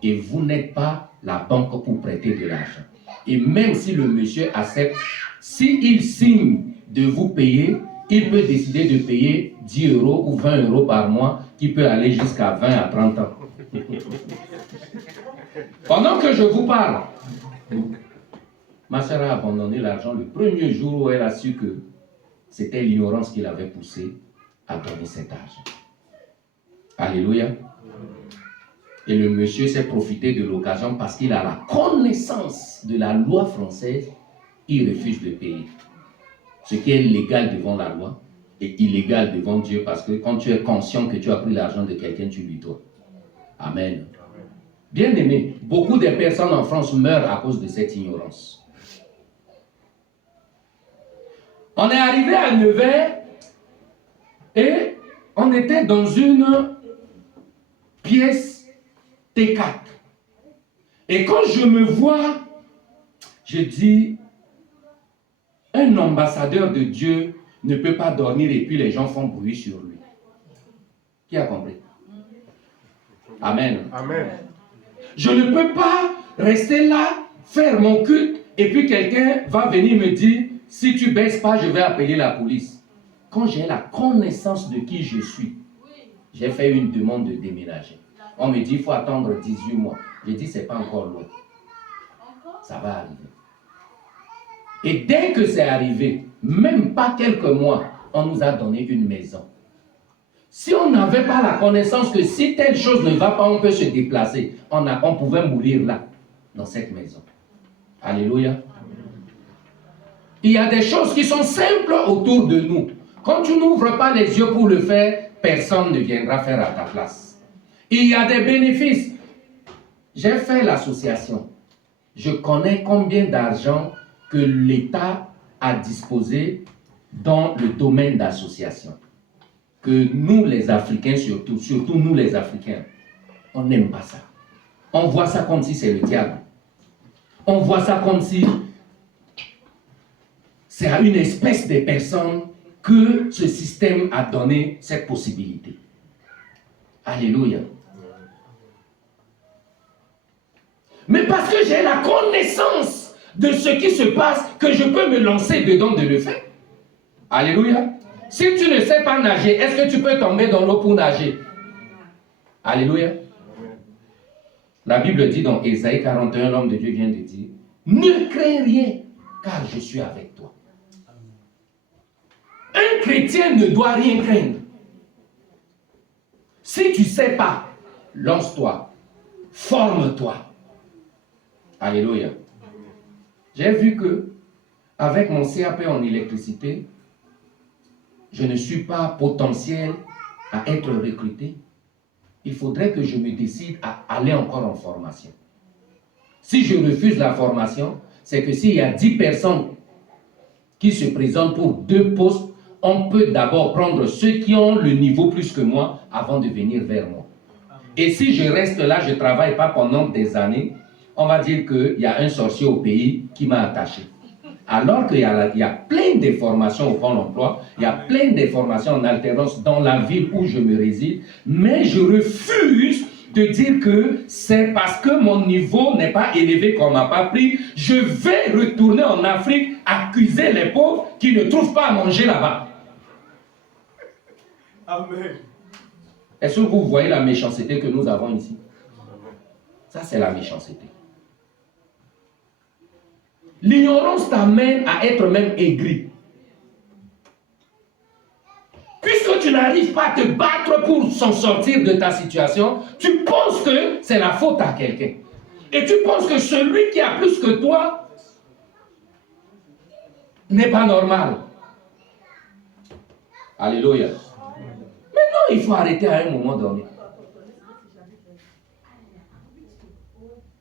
Et vous n'êtes pas la banque pour prêter de l'argent. Et même si le monsieur accepte, s'il signe de vous payer, il peut décider de payer 10 euros ou 20 euros par mois, qui peut aller jusqu'à 20 à 30 ans. Pendant que je vous parle, ma soeur a abandonné l'argent le premier jour où elle a su que c'était l'ignorance qui l'avait poussé à donner cet argent. Alléluia. Et le monsieur s'est profité de l'occasion parce qu'il a la connaissance de la loi française. Il refuse de payer. Ce qui est légal devant la loi est illégal devant Dieu, parce que quand tu es conscient que tu as pris l'argent de quelqu'un, tu lui dois. Amen. Bien aimé, beaucoup de personnes en France meurent à cause de cette ignorance. On est arrivé à Nevers et on était dans une pièce T4. Et quand je me vois, je dis, un ambassadeur de Dieu ne peut pas dormir et puis les gens font bruit sur lui. Qui a compris? Amen. Amen. Je ne peux pas rester là, faire mon culte, et puis quelqu'un va venir me dire, si tu ne baisses pas, je vais appeler la police. Quand j'ai la connaissance de qui je suis, j'ai fait une demande de déménager. On me dit, il faut attendre 18 mois. Je dis, ce n'est pas encore loin. Ça va arriver. Et dès que c'est arrivé, même pas quelques mois, on nous a donné une maison. Si on n'avait pas la connaissance que si telle chose ne va pas, on peut se déplacer, on pouvait mourir là, dans cette maison. Alléluia. Il y a des choses qui sont simples autour de nous. Quand tu n'ouvres pas les yeux pour le faire, personne ne viendra faire à ta place. Il y a des bénéfices. J'ai fait l'association. Je connais combien d'argent que l'État a disposé dans le domaine d'association. Que nous les Africains surtout nous les Africains, on n'aime pas ça. On voit ça comme si c'est le diable. On voit ça comme si c'est à une espèce de personne que ce système a donné cette possibilité. Alléluia. Mais parce que j'ai la connaissance de ce qui se passe, que je peux me lancer dedans de le faire. Alléluia. Si tu ne sais pas nager, est-ce que tu peux tomber dans l'eau pour nager? Alléluia. La Bible dit dans Ésaïe 41, l'homme de Dieu vient de dire, ne crains rien, car je suis avec toi. Un chrétien ne doit rien craindre. Si tu ne sais pas, lance-toi, forme-toi. Alléluia. J'ai vu que, avec mon CAP en électricité, je ne suis pas potentiel à être recruté. Il faudrait que je me décide à aller encore en formation. Si je refuse la formation, c'est que s'il y a 10 personnes qui se présentent pour 2 postes, on peut d'abord prendre ceux qui ont le niveau plus que moi avant de venir vers moi. Et si je reste là, je ne travaille pas pendant des années, on va dire qu'il y a un sorcier au pays qui m'a attaché. Alors qu'il y a plein de formations au Pôle emploi, il y a plein de formations en alternance dans la ville où je me réside, mais je refuse de dire que c'est parce que mon niveau n'est pas élevé qu'on ne m'a pas pris, je vais retourner en Afrique accuser les pauvres qui ne trouvent pas à manger là-bas. Amen. Est-ce que vous voyez la méchanceté que nous avons ici? Ça, c'est la méchanceté. L'ignorance t'amène à être même aigri. Puisque tu n'arrives pas à te battre pour s'en sortir de ta situation, tu penses que c'est la faute à quelqu'un. Et tu penses que celui qui a plus que toi n'est pas normal. Alléluia. Maintenant, il faut arrêter à un moment donné.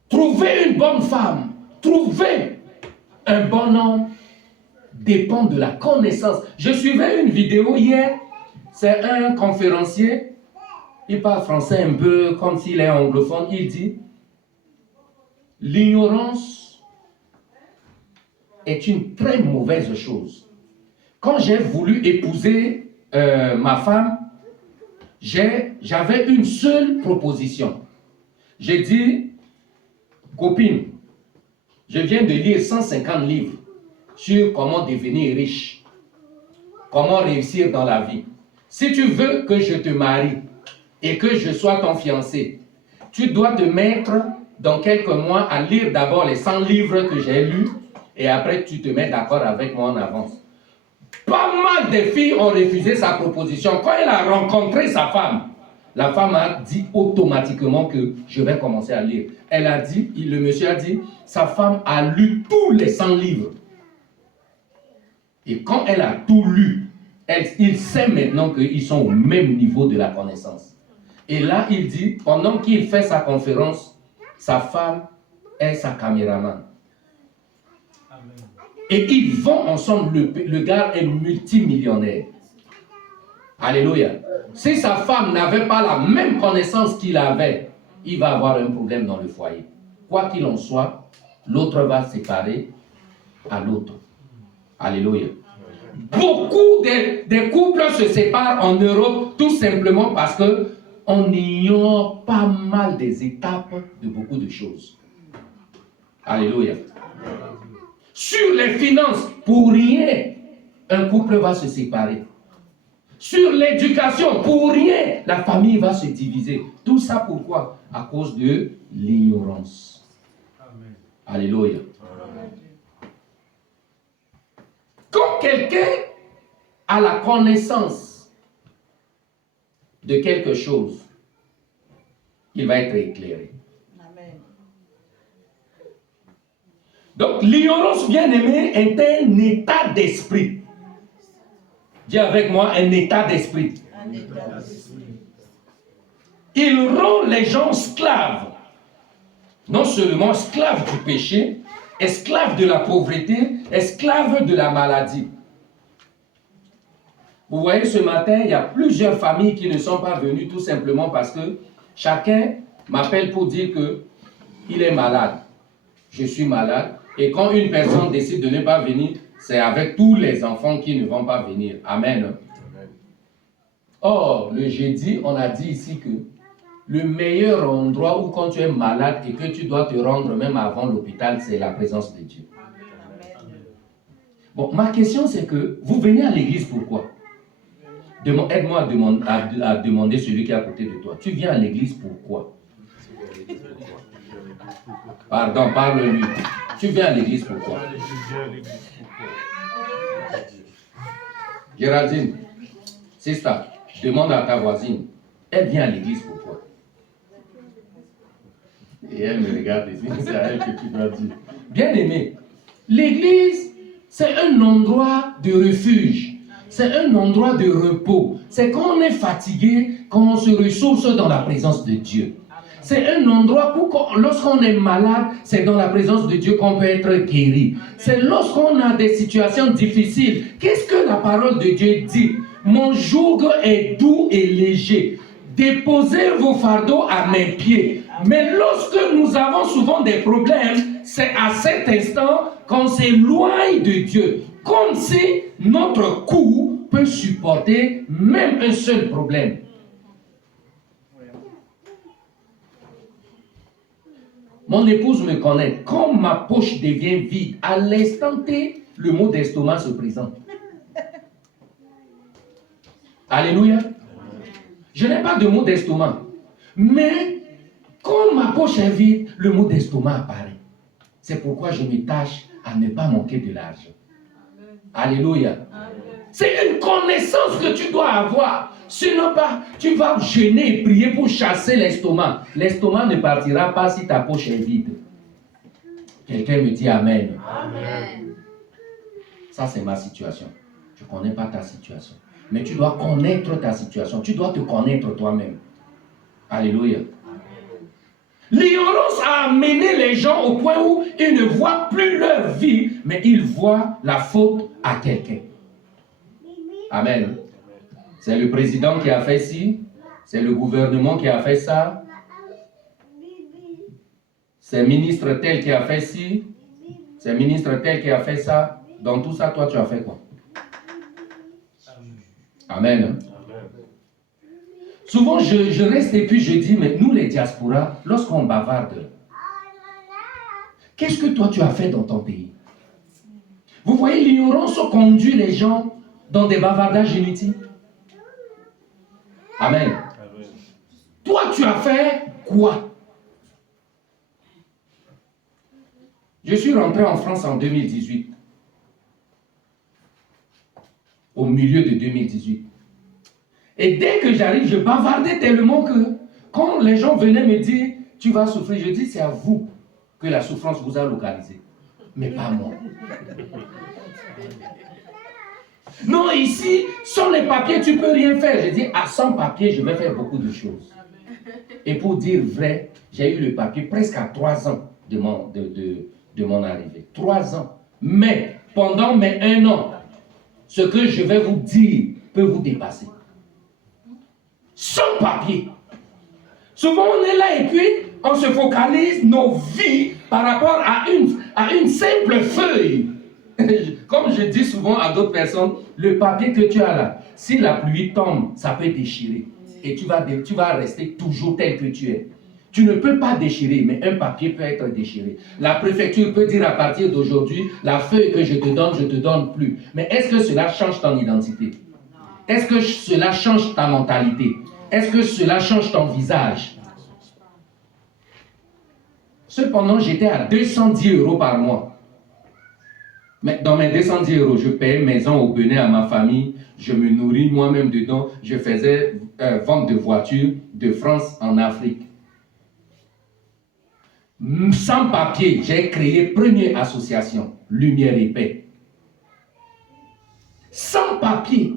Trouver une bonne femme, trouver un bon homme dépend de la connaissance. Je suivais une vidéo hier, c'est un conférencier, il parle français un peu comme s'il est anglophone, il dit « L'ignorance est une très mauvaise chose. » Quand j'ai voulu épouser ma femme, j'avais une seule proposition. J'ai dit « Copine, je viens de lire 150 livres sur comment devenir riche, comment réussir dans la vie. Si tu veux que je te marie et que je sois ton fiancé, tu dois te mettre dans quelques mois à lire d'abord les 100 livres que j'ai lus et après tu te mets d'accord avec moi en avance. » Pas mal de filles ont refusé sa proposition. Quand elle a rencontré sa femme, la femme a dit automatiquement que je vais commencer à lire. Elle a dit, le monsieur a dit, sa femme a lu tous les 100 livres. Et quand elle a tout lu, il sait maintenant qu'ils sont au même niveau de la connaissance. Et là, il dit, pendant qu'il fait sa conférence, sa femme est sa caméraman. Et ils vont ensemble, le gars est multimillionnaire. Alléluia. Si sa femme n'avait pas la même connaissance qu'il avait, il va avoir un problème dans le foyer. Quoi qu'il en soit, l'autre va séparer à l'autre. Alléluia. Beaucoup de couples se séparent en Europe tout simplement parce qu'on ignore pas mal des étapes de beaucoup de choses. Alléluia. Sur les finances, pour rien, un couple va se séparer. Sur l'éducation, pour rien, la famille va se diviser. Tout ça pourquoi? À cause de l'ignorance. Alléluia. Quand quelqu'un a la connaissance de quelque chose, il va être éclairé. Donc, l'ignorance, bien-aimé, est un état d'esprit. Dis avec moi, un état d'esprit. Il rend les gens esclaves. Non seulement esclaves du péché, esclaves de la pauvreté, esclaves de la maladie. Vous voyez, ce matin, il y a plusieurs familles qui ne sont pas venues tout simplement parce que chacun m'appelle pour dire qu'il est malade. Je suis malade. Et quand une personne décide de ne pas venir, c'est avec tous les enfants qui ne vont pas venir. Amen. Or, le jeudi, on a dit ici que le meilleur endroit où quand tu es malade et que tu dois te rendre même avant l'hôpital, c'est la présence de Dieu. Bon, ma question c'est que vous venez à l'église pourquoi? Aide-moi à demander celui qui est à côté de toi. Tu viens à l'église pourquoi? Pardon, parle-lui. Tu viens à l'église pourquoi? Géraldine, c'est ça. Demande à ta voisine. Elle vient à l'église pourquoi? Et elle me regarde ici. C'est à elle que tu dois dire. Bien aimé, l'église, c'est un endroit de refuge. C'est un endroit de repos. C'est quand on est fatigué, quand on se ressource dans la présence de Dieu. C'est un endroit où, lorsqu'on est malade, c'est dans la présence de Dieu qu'on peut être guéri. C'est lorsqu'on a des situations difficiles. Qu'est-ce que la parole de Dieu dit? Mon joug est doux et léger. Déposez vos fardeaux à mes pieds. Mais lorsque nous avons souvent des problèmes, c'est à cet instant qu'on s'éloigne de Dieu. Comme si notre cou peut supporter même un seul problème. Mon épouse me connaît. Quand ma poche devient vide, à l'instant T, le mot d'estomac se présente. Alléluia. Je n'ai pas de mot d'estomac. Mais quand ma poche est vide, le mot d'estomac apparaît. C'est pourquoi je me tâche à ne pas manquer de l'argent. Alléluia. C'est une connaissance que tu dois avoir. Sinon, tu vas jeûner et prier pour chasser l'estomac. L'estomac ne partira pas si ta poche est vide. Quelqu'un me dit Amen. Amen. Ça, c'est ma situation. Je ne connais pas ta situation. Mais tu dois connaître ta situation. Tu dois te connaître toi-même. Alléluia. L'ignorance a amené les gens au point où ils ne voient plus leur vie, mais ils voient la faute à quelqu'un. Amen. C'est le président qui a fait ci, c'est le gouvernement qui a fait ça, c'est le ministre tel qui a fait ci, c'est le ministre tel qui a fait ça. Dans tout ça, toi, tu as fait quoi? Amen. Souvent, je reste et puis je dis, mais nous les diasporas, lorsqu'on bavarde, qu'est-ce que toi tu as fait dans ton pays? Vous voyez, l'ignorance conduit les gens dans des bavardages inutiles. Amen. Toi, tu as fait quoi? Je suis rentré en France en 2018. Au milieu de 2018. Et dès que j'arrive, je bavardais tellement que quand les gens venaient me dire, tu vas souffrir, je dis, c'est à vous que la souffrance vous a localisé. Mais pas moi. Non, ici, sans les papiers, tu ne peux rien faire. Je dis, sans papier, je vais faire beaucoup de choses. Et pour dire vrai, j'ai eu le papier presque à 3 ans de mon arrivée. 3 ans. Mais pendant mes 1 an, ce que je vais vous dire peut vous dépasser. Sans papier. Souvent, on est là et puis on se focalise nos vies par rapport à une simple feuille. Comme je dis souvent à d'autres personnes, le papier que tu as là, si la pluie tombe, ça peut déchirer. Et tu vas rester toujours tel que tu es. Tu ne peux pas déchirer, mais un papier peut être déchiré. La préfecture peut dire à partir d'aujourd'hui, la feuille que je te donne plus. Mais est-ce que cela change ton identité? Est-ce que cela change ta mentalité? Est-ce que cela change ton visage? Cependant, j'étais à 210 € par mois. Mais dans mes 210 €, je payais maison au Bénin à ma famille, je me nourris moi-même dedans, je faisais vente de voitures de France en Afrique. Sans papier, j'ai créé première association, Lumière et Paix. Sans papier,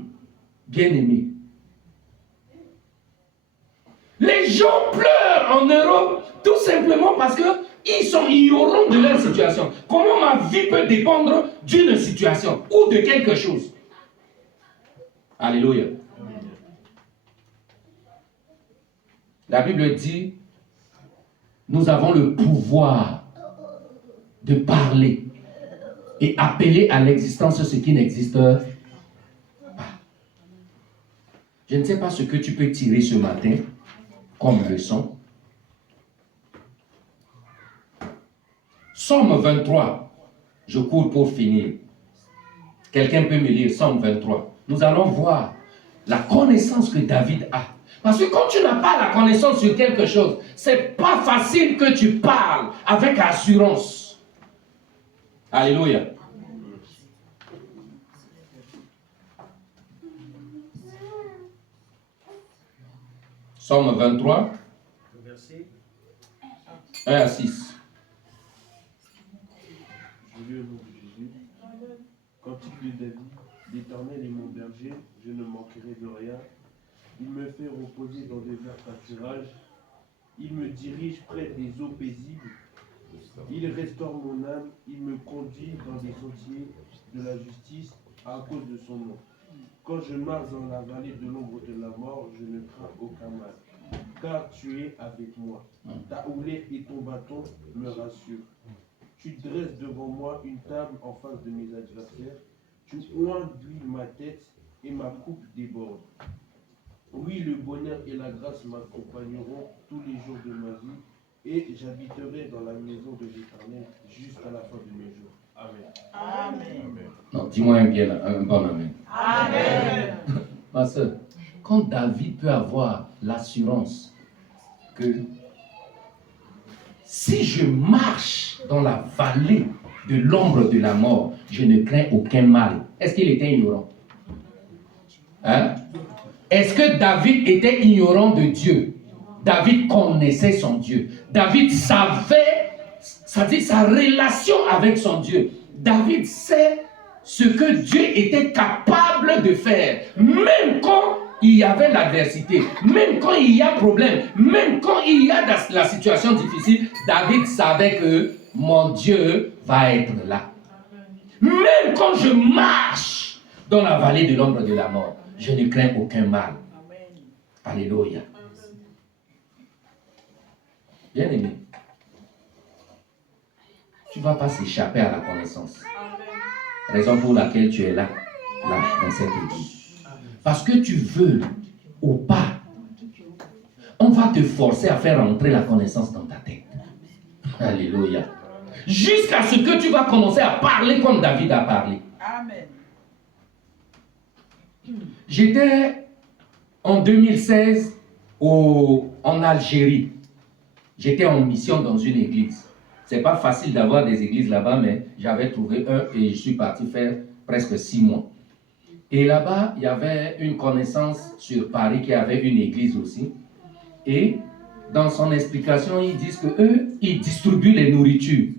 bien aimé. Les gens pleurent en Europe tout simplement parce qu'ils sont ignorants de leur situation. Comment ma vie peut dépendre d'une situation ou de quelque chose? Alléluia. La Bible dit, nous avons le pouvoir de parler et appeler à l'existence ce qui n'existe pas. Je ne sais pas ce que tu peux tirer ce matin comme leçon. Somme 23, je cours pour finir. Quelqu'un peut me lire Somme 23. Nous allons voir la connaissance que David a. Parce que quand tu n'as pas la connaissance sur quelque chose, c'est pas facile que tu parles avec assurance. Alléluia. Somme 23, Verset 1 à 6. Je lis au nom de Jésus. Cantique de David, l'Éternel est mon berger, je ne manquerai de rien. Il me fait reposer dans des verts pâturages. Il me dirige près des eaux paisibles. Il restaure mon âme. Il me conduit dans des sentiers de la justice à cause de son nom. Quand je marche dans la vallée de l'ombre de la mort, je ne crains aucun mal. Car tu es avec moi. Ta houlette et ton bâton me rassurent. Tu dresses devant moi une table en face de mes adversaires. Tu oins d'huile ma tête et ma coupe déborde. Oui, le bonheur et la grâce m'accompagneront tous les jours de ma vie et j'habiterai dans la maison de l'Éternel jusqu'à la fin de mes jours. Amen. Amen. Non, dis-moi un bon amen. Amen. Ma soeur, quand David peut avoir l'assurance que si je marche dans la vallée de l'ombre de la mort, je ne crains aucun mal. Est-ce qu'il était ignorant? Hein? Est-ce que David était ignorant de Dieu? David connaissait son Dieu. David savait, c'est-à-dire sa relation avec son Dieu. David sait ce que Dieu était capable de faire, même quand il y avait l'adversité, même quand il y a problème, même quand il y a la situation difficile, David savait que mon Dieu va être là. Même quand je marche dans la vallée de l'ombre de la mort, je ne crains aucun mal. Alléluia. Bien aimé, tu ne vas pas s'échapper à la connaissance. Raison pour laquelle tu es là, dans cette église. Parce que tu veux ou pas, on va te forcer à faire entrer la connaissance dans ta tête. Alléluia. Jusqu'à ce que tu vas commencer à parler comme David a parlé. Amen. J'étais en 2016 en Algérie. J'étais en mission dans une église. C'est pas facile d'avoir des églises là-bas, mais j'avais trouvé un et je suis parti faire presque 6 mois. Et là-bas, il y avait une connaissance sur Paris qui avait une église aussi. Et dans son explication, ils disent qu'eux, ils distribuent les nourritures.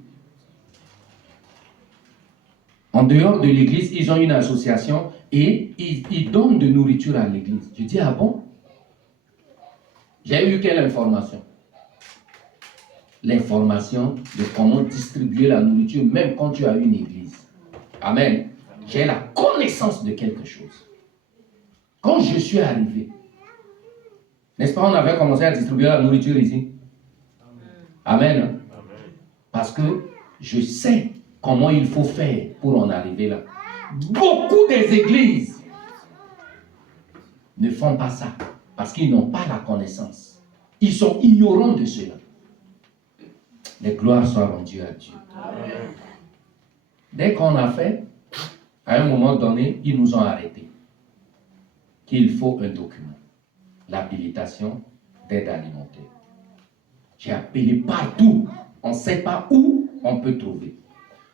En dehors de l'église, ils ont une association et ils donnent de nourriture à l'église. Je dis, ah bon? J'ai eu quelle information? L'information de comment distribuer la nourriture, même quand tu as une église. Amen. J'ai la connaissance de quelque chose. Quand je suis arrivé, n'est-ce pas, on avait commencé à distribuer la nourriture ici? Amen. Amen. Parce que je sais comment il faut faire pour en arriver là. Beaucoup des églises ne font pas ça parce qu'ils n'ont pas la connaissance. Ils sont ignorants de cela. Les gloires soient rendues à Dieu. Amen. Dès qu'on a fait, à un moment donné, ils nous ont arrêtés. Qu'il faut un document. L'habilitation d'aide alimentaire. J'ai appelé partout. On ne sait pas où on peut trouver.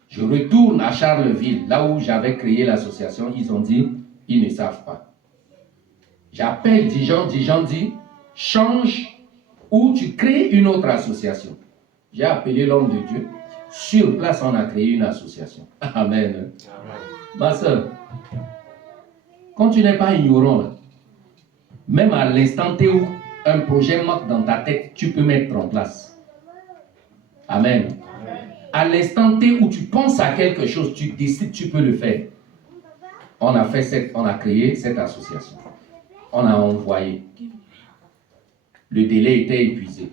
Je retourne à Charleville, là où j'avais créé l'association. Ils ont dit, ils ne savent pas. J'appelle Dijon dit, change ou tu crées une autre association. J'ai appelé l'homme de Dieu. Sur place, on a créé une association. Amen. Amen. Ma soeur, quand tu n'es pas ignorant, là, même à l'instant T où un projet manque dans ta tête, tu peux mettre en place. Amen. Amen. À l'instant T où tu penses à quelque chose, tu décides, tu peux le faire. On a créé cette association. On a envoyé. Le délai était épuisé.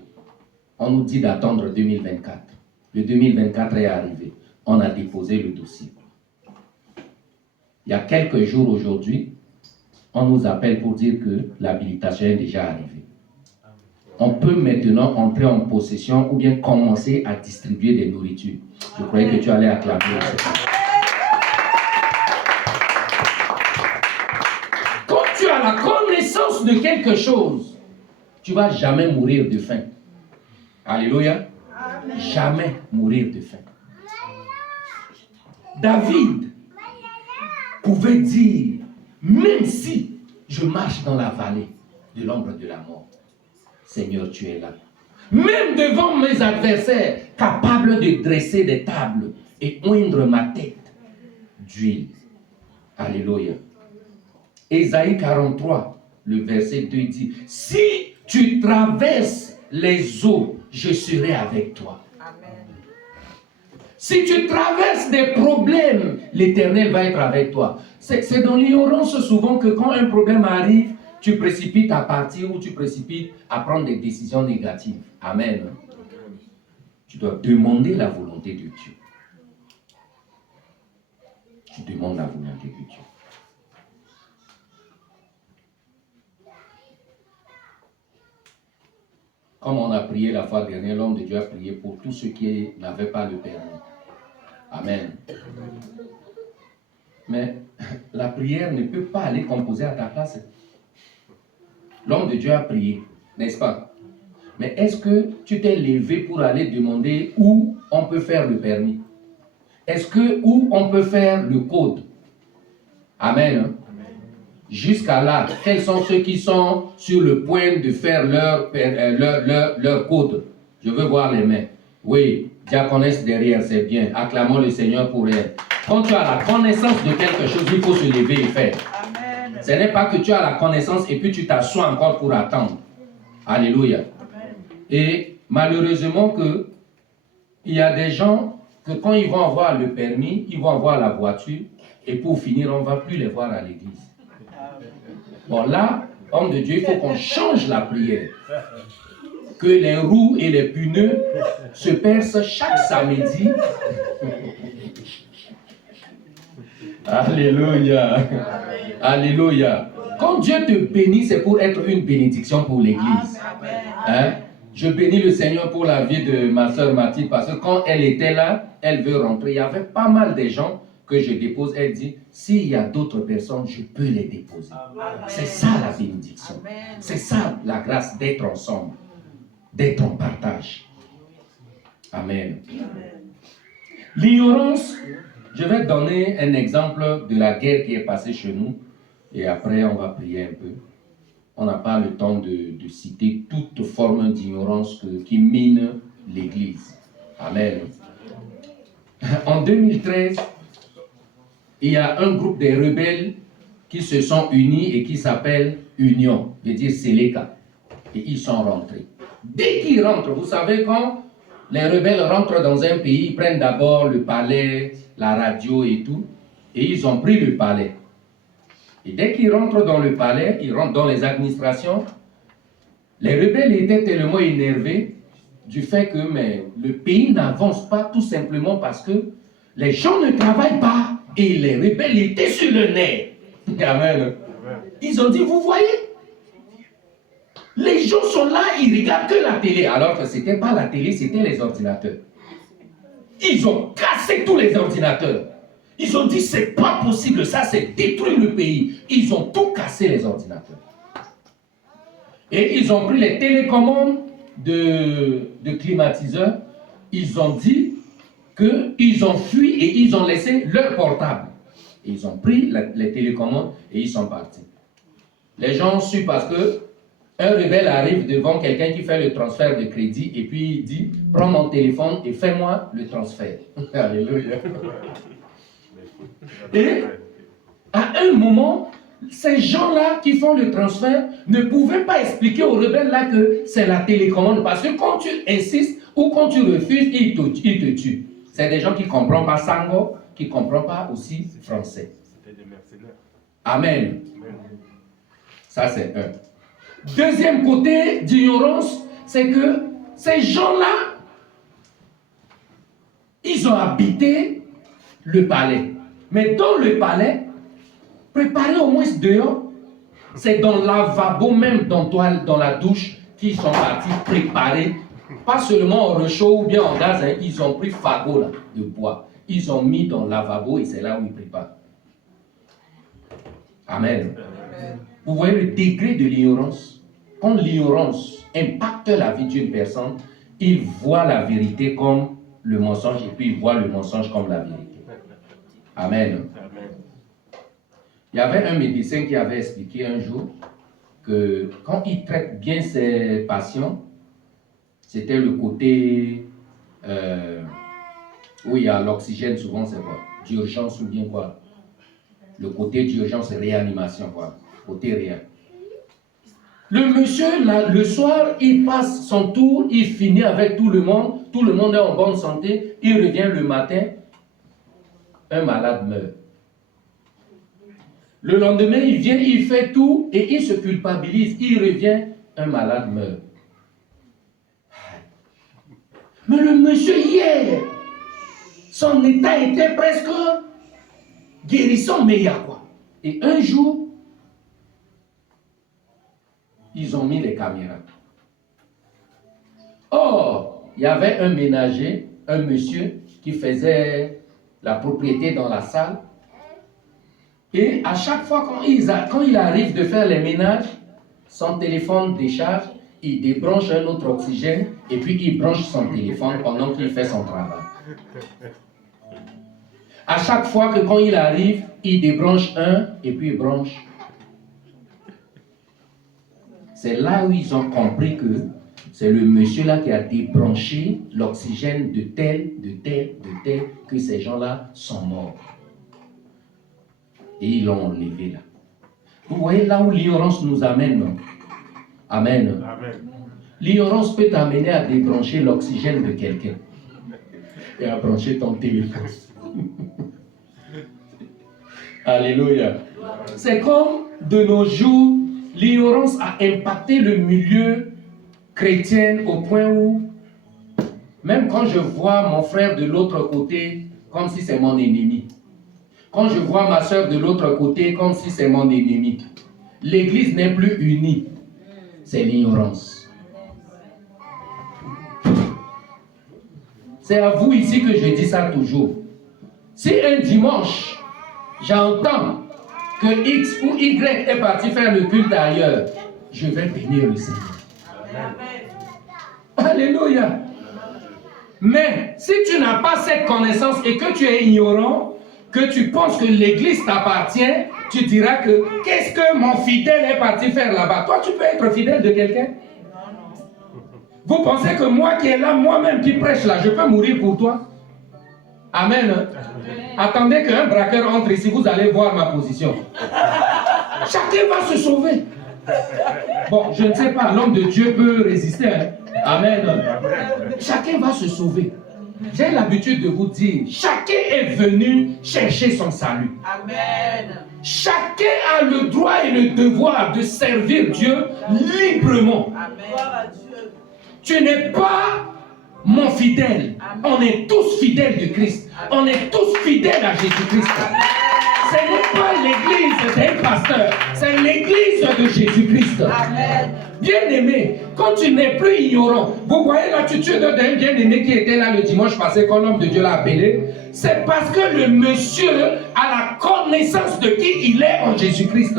On nous dit d'attendre 2024. Le 2024 est arrivé. On a déposé le dossier. Il y a quelques jours aujourd'hui, on nous appelle pour dire que l'habilitation est déjà arrivée. On peut maintenant entrer en possession ou bien commencer à distribuer des nourritures. Je croyais que tu allais acclamer. Quand tu as la connaissance de quelque chose, tu ne vas jamais mourir de faim. Alléluia. Amen. Jamais mourir de faim. David pouvait dire, même si je marche dans la vallée de l'ombre de la mort, Seigneur, tu es là. Même devant mes adversaires, capable de dresser des tables et oindre ma tête d'huile. Alléluia. Ésaïe 43, le verset 2 dit, si tu traverses les eaux, je serai avec toi. Amen. Si tu traverses des problèmes, l'Éternel va être avec toi. C'est dans l'ignorance souvent que quand un problème arrive, tu précipites à partir ou tu précipites à prendre des décisions négatives. Amen. Tu dois demander la volonté de Dieu. Tu demandes la volonté de Dieu. Comme on a prié la fois dernière, l'homme de Dieu a prié pour tous ceux qui n'avaient pas le permis. Amen. Mais la prière ne peut pas aller composer à ta place. L'homme de Dieu a prié, n'est-ce pas? Mais est-ce que tu t'es levé pour aller demander où on peut faire le permis? Est-ce que où on peut faire le code? Amen. Jusqu'à là, quels sont ceux qui sont sur le point de faire leur code? Je veux voir les mains. Oui, diaconesse derrière, c'est bien. Acclamons le Seigneur pour elle. Quand tu as la connaissance de quelque chose, il faut se lever et faire. Amen. Ce n'est pas que tu as la connaissance et puis tu t'assois encore pour attendre. Alléluia. Amen. Et malheureusement il y a des gens que quand ils vont avoir le permis, ils vont avoir la voiture et pour finir, on ne va plus les voir à l'église. Bon là, homme de Dieu, il faut qu'on change la prière. Que les roues et les pneus se percent chaque samedi. Alléluia. Alléluia. Quand Dieu te bénit, c'est pour être une bénédiction pour l'église. Hein? Je bénis le Seigneur pour la vie de ma soeur Mathilde parce que quand elle était là, elle veut rentrer. Il y avait pas mal de gens que je dépose. Elle dit, s'il y a d'autres personnes, je peux les déposer. C'est ça la bénédiction. C'est ça la grâce d'être ensemble, d'être en partage. Amen. L'ignorance, je vais donner un exemple de la guerre qui est passée chez nous et après on va prier un peu. On n'a pas le temps de citer toute forme d'ignorance qui mine l'Église. Amen. En 2013, il y a un groupe de rebelles qui se sont unis et qui s'appelle Union, veut dire Seleka. Et ils sont rentrés. Dès qu'ils rentrent, vous savez quand les rebelles rentrent dans un pays, ils prennent d'abord le palais, la radio et tout, et ils ont pris le palais. Et dès qu'ils rentrent dans le palais, ils rentrent dans les administrations, les rebelles étaient tellement énervés du fait que le pays n'avance pas tout simplement parce que les gens ne travaillent pas et les rebelles étaient sur le nez. Amen. Ils ont dit, vous voyez, les gens sont là, ils regardent que la télé, alors que ce n'était pas la télé, c'était les ordinateurs. Ils ont cassé tous les ordinateurs. Ils ont dit, c'est pas possible, ça c'est détruire le pays. Ils ont tout cassé les ordinateurs. Et ils ont pris les télécommandes de climatiseurs. Ils ont dit qu'ils ont fui et ils ont laissé leur portable. Et ils ont pris les télécommandes et ils sont partis. Les gens ont su parce que un rebelle arrive devant quelqu'un qui fait le transfert de crédit et puis il dit, prends mon téléphone et fais-moi le transfert. Alléluia. Et à un moment, ces gens-là qui font le transfert ne pouvaient pas expliquer aux rebelles là que c'est la télécommande parce que quand tu insistes ou quand tu refuses, ils te tuent. C'est des gens qui ne comprennent pas sango, qui ne comprennent pas aussi français. C'était des mercenaires. Amen. Ça c'est un. Deuxième côté d'ignorance, c'est que ces gens-là, ils ont habité le palais. Mais dans le palais, préparez au moins dehors, c'est dans le lavabo même, dans la douche, qu'ils sont partis préparer, pas seulement en réchaud ou bien en gaz, hein, ils ont pris fagot là, de bois. Ils ont mis dans le lavabo et c'est là où ils préparent. Amen. Vous voyez le degré de l'ignorance. Quand l'ignorance impacte la vie d'une personne, il voit la vérité comme le mensonge et puis il voit le mensonge comme la vérité. Amen. Il y avait un médecin qui avait expliqué un jour que quand il traite bien ses patients, c'était le côté où il y a l'oxygène, souvent c'est quoi? D'urgence ou bien quoi? Le côté d'urgence, réanimation, quoi. Côté rien. Le monsieur, là, le soir, il passe son tour, il finit avec tout le monde est en bonne santé, il revient le matin, un malade meurt. Le lendemain, il vient, il fait tout et il se culpabilise, il revient, un malade meurt. Mais le monsieur hier, son état était presque guérissant, mais il y a quoi? Et un jour, ils ont mis les caméras. Or, il y avait un ménager, un monsieur, qui faisait la propriété dans la salle. Et à chaque fois, quand il arrive de faire les ménages, son téléphone décharge, il débranche un autre oxygène et puis il branche son téléphone pendant qu'il fait son travail. À chaque fois que quand il arrive, il débranche un et puis il branche. C'est là où ils ont compris que c'est le monsieur-là qui a débranché l'oxygène de tel, que ces gens-là sont morts. Et ils l'ont enlevé là. Vous voyez là où l'ignorance nous amène, non? Amen. Amen. L'ignorance peut t'amener à débrancher l'oxygène de quelqu'un et à brancher ton téléphone. Alléluia. C'est comme de nos jours, l'ignorance a impacté le milieu chrétien au point où, même quand je vois mon frère de l'autre côté, comme si c'est mon ennemi. Quand je vois ma soeur de l'autre côté, comme si c'est mon ennemi. L'église n'est plus unie. C'est l'ignorance. C'est à vous ici que je dis ça toujours. Si un dimanche, j'entends que X ou Y est parti faire le culte ailleurs, je vais bénir le Seigneur. Alléluia. Mais si tu n'as pas cette connaissance et que tu es ignorant, que tu penses que l'église t'appartient, tu diras que qu'est-ce que mon fidèle est parti faire là-bas? Toi, tu peux être fidèle de quelqu'un? Vous pensez que moi qui est là, moi-même qui prêche là, je peux mourir pour toi? Amen. Attendez qu'un braqueur entre ici, vous allez voir ma position. Chacun va se sauver. Bon, je ne sais pas, l'homme de Dieu peut résister. Hein? Amen. Chacun va se sauver. J'ai l'habitude de vous dire, chacun est venu chercher son salut. Amen. Chacun a le droit et le devoir de servir Dieu librement. Amen. Tu n'es pas mon fidèle. Amen. On est tous fidèles de Christ. Amen. On est tous fidèles à Jésus-Christ. Ce n'est pas l'église d'un pasteur, c'est l'église de Jésus-Christ. Amen. Bien-aimé, quand tu n'es plus ignorant, vous voyez l'attitude d'un bien-aimé qui était là le dimanche passé, quand l'homme de Dieu l'a appelé, c'est parce que le monsieur a la connaissance de qui il est en Jésus-Christ.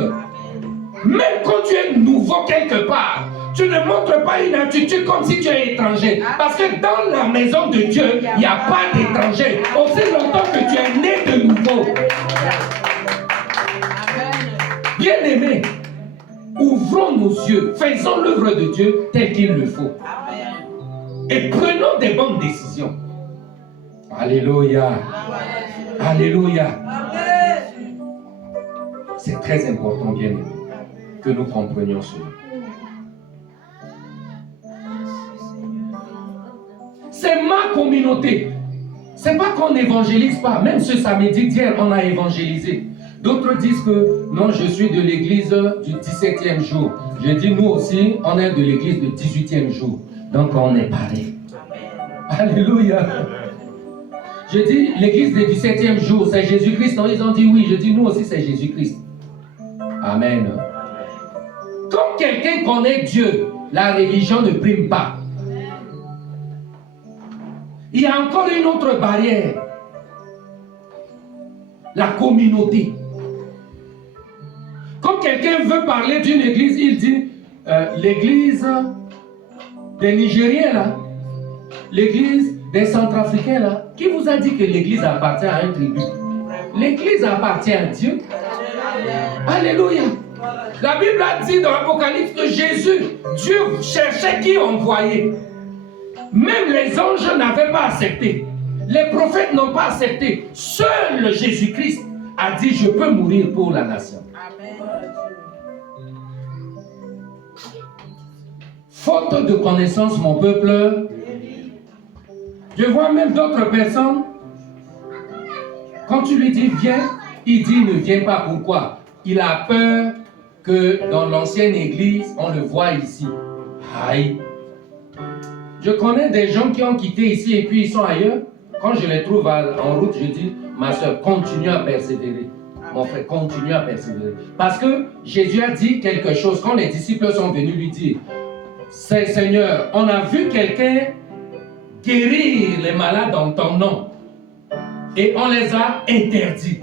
Même quand tu es nouveau quelque part, tu ne montres pas une attitude comme si tu es étranger. Parce que dans la maison de Dieu, il n'y a pas d'étranger. Aussi longtemps que tu es né de nouveau. Bien-aimé, ouvrons nos yeux, faisons l'œuvre de Dieu tel qu'il le faut. Et prenons des bonnes décisions. Alléluia. Alléluia. C'est très important, bien-aimé, que nous comprenions cela. C'est ma communauté. C'est pas qu'on n'évangélise pas. Même ce samedi d'hier, on a évangélisé. D'autres disent que non, je suis de l'église du 17e jour. Je dis nous aussi, on est de l'église du 18e jour. Donc on est pareil. Alléluia. Je dis l'église du 17e jour, c'est Jésus-Christ. Non, ils ont dit oui. Je dis nous aussi, c'est Jésus-Christ. Amen. Quand quelqu'un connaît Dieu, la religion ne prime pas. Il y a encore une autre barrière. La communauté. Quand quelqu'un veut parler d'une église, il dit l'église des Nigériens là, l'église des Centrafricains là. Qui vous a dit que l'église appartient à un tribu? L'église appartient à Dieu. Alléluia. La Bible a dit dans l'Apocalypse que Jésus, Dieu cherchait qui envoyer. Même les anges n'avaient pas accepté. Les prophètes n'ont pas accepté. Seul Jésus-Christ a dit, je peux mourir pour la nation. Amen. Faute de connaissance, mon peuple, je vois même d'autres personnes, quand tu lui dis viens, il dit ne viens pas. Pourquoi? Il a peur que dans l'ancienne église, on le voit ici. Aïe. Je connais des gens qui ont quitté ici et puis ils sont ailleurs. Quand je les trouve en route, je dis, ma soeur, continue à persévérer. Mon frère, continue à persévérer. Parce que Jésus a dit quelque chose. Quand les disciples sont venus lui dire, c'est Seigneur, on a vu quelqu'un guérir les malades en ton nom et on les a interdits.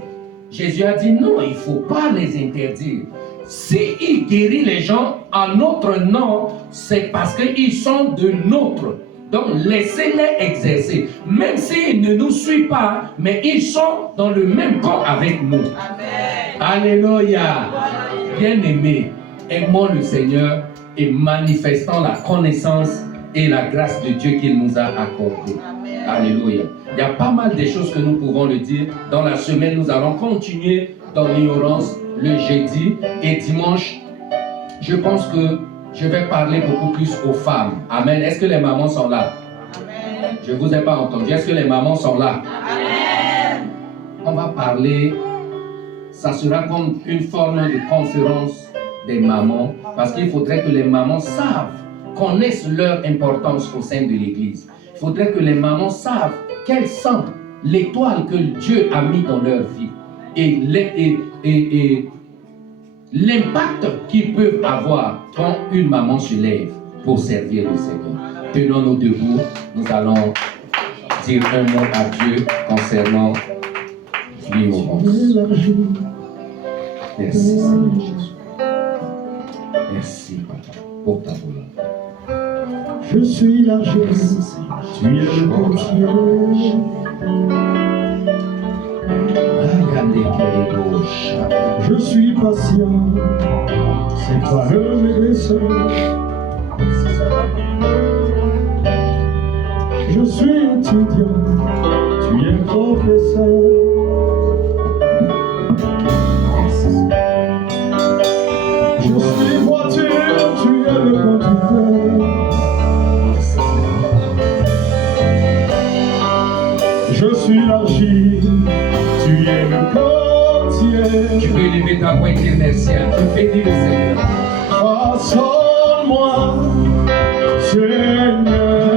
Jésus a dit non, il ne faut pas les interdire. S'il guérit les gens en notre nom, c'est parce qu'ils sont de nôtres. Donc laissez-les exercer. Même s'ils ne nous suivent pas, mais ils sont dans le même corps avec nous. Amen. Alléluia. Bien-aimés, aimons le Seigneur et manifestons la connaissance et la grâce de Dieu qu'il nous a accordée. Alléluia. Il y a pas mal de choses que nous pouvons le dire. Dans la semaine, nous allons continuer dans l'ignorance le jeudi et dimanche. Je pense que je vais parler beaucoup plus aux femmes. Amen. Est-ce que les mamans sont là? Amen. Je ne vous ai pas entendu. Est-ce que les mamans sont là? Amen. On va parler, ça sera comme une forme de conférence des mamans, parce qu'il faudrait que les mamans connaissent leur importance au sein de l'Église. Il faudrait que les mamans savent quelles sont l'étoile que Dieu a mis dans leur vie et l'impact qu'ils peuvent avoir quand une maman se lève pour servir le Seigneur. Tenons-nous debout, nous allons dire un mot à Dieu concernant l'ignorance. Merci Seigneur Jésus. Merci Papa pour ta volonté. Je suis l'argile, tu es le potier. Je suis patient, c'est toi le médecin. Je suis étudiant, tu es professeur. Je suis voiture, tu es le conducteur. Je suis l'argile, tu es le portier. Tu peux élever ta voix éternelle, tu peux dire le Seigneur. Façonne-moi, Seigneur.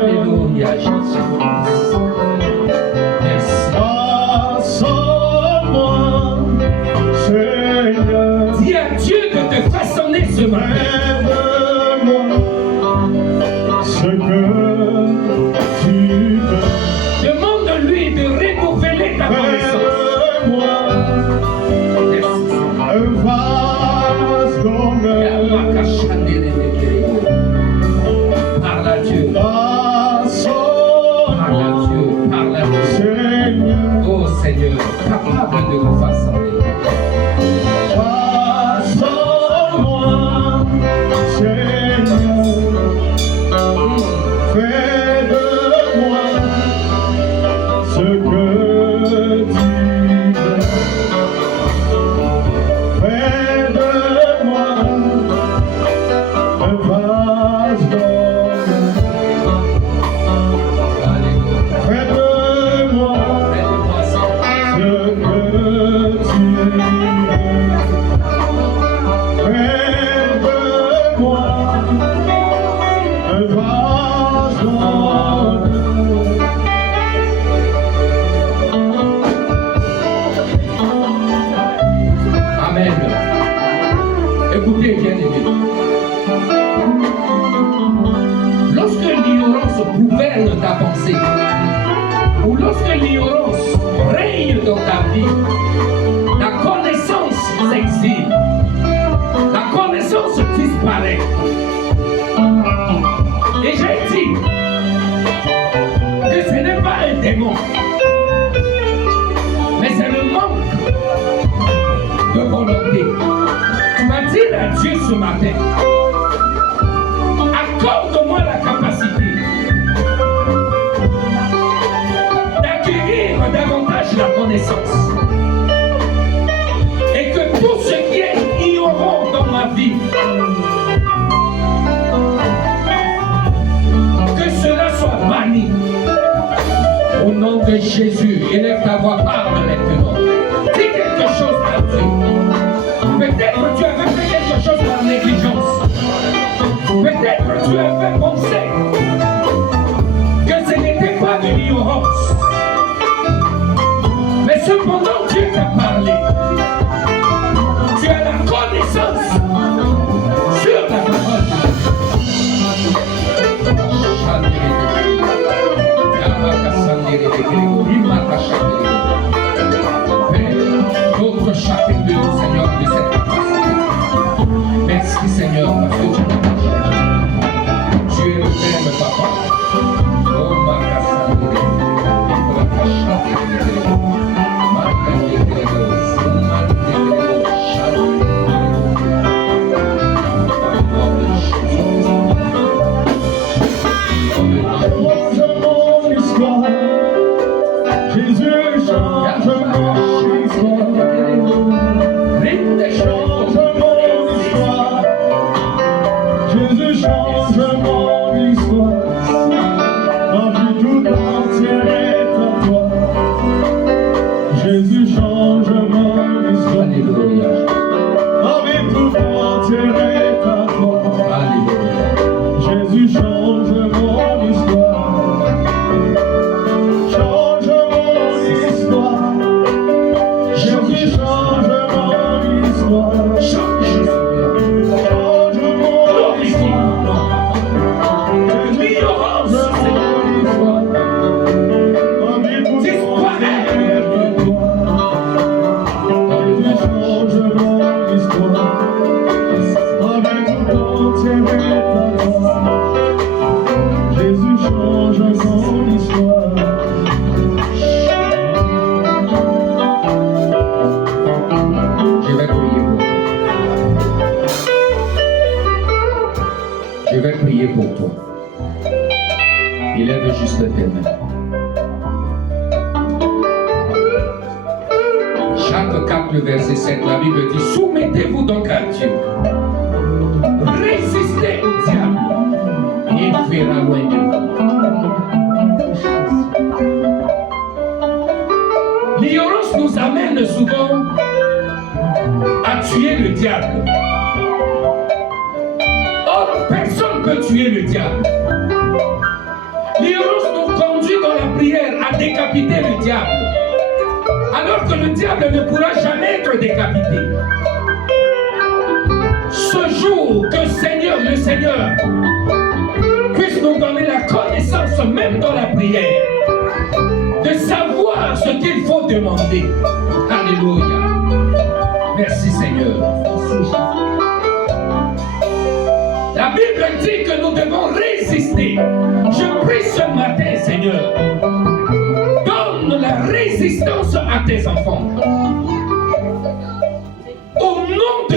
Alléluia, Jésus. Merci. Façonne-moi, Seigneur. Dis à Dieu de te façonner ce matin. Aide-moi, ce que tu veux. Demande-lui de renouveler ta connaissance. Merci. Un vase d'honneur. Parle à Dieu. Façonne-moi, Parle à Dieu. Parle à Dieu. Seigneur. Oh Seigneur, capable de nous façonner. Façonne-moi, Seigneur. Fais de moi ce que tu veux. Fais de moi un vase d'or. Alléluia. Fais de moi Aide-moi, Seigneur. ce que tu veux. Fais de moi un vase d'or. Amen. Écoutez, bien-aimés. Lorsque l'ignorance gouverne ta pensée, ou lorsque l'ignorance règne dans ta vie, la connaissance s'exile, la connaissance disparaît. Et j'ai dit que ce n'est pas un démon, mais c'est le manque de volonté. Tu vas dire à Dieu ce matin, accorde-moi la capacité d'acquérir davantage la connaissance. Et que tout ce qui est ignorant dans ma vie, que cela soit banni. Au nom de Jésus, élève ta voix, parle maintenant. Dis quelque chose à Dieu. Peut-être tu avais fait quelque chose par négligence. Peut-être tu avais pensé que ce n'était pas de l'ignorance. Mais cependant, Dieu t'a parlé. Tu as la connaissance sur la parole. chacun de nous, Seigneur, de cette capacité. Merci, Seigneur, parce que tu nous as changé. Tu es le même papa. Oh, ma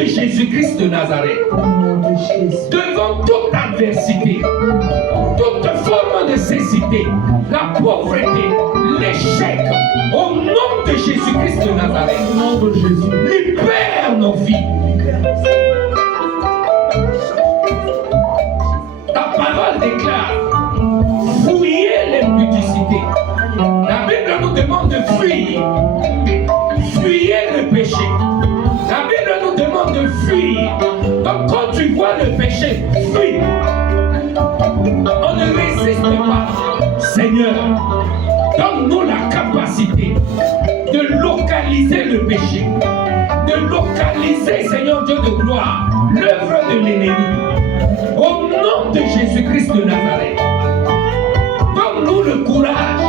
Jésus-Christ de Nazareth, devant toute adversité, toute forme de cécité, la pauvreté, l'échec, au nom de Jésus-Christ de Nazareth, au nom de Jésus, libère nos vies. Ta parole déclare, fouillez l'impudicité. La Bible nous demande de fuir. Fuyez le péché. La Bible nous demande de fuir. Donc quand tu vois le péché, fuis. On ne résiste pas. Seigneur, donne-nous la capacité de localiser le péché. De localiser, Seigneur Dieu de gloire, l'œuvre de l'ennemi. Au nom de Jésus-Christ de Nazareth, donne-nous le courage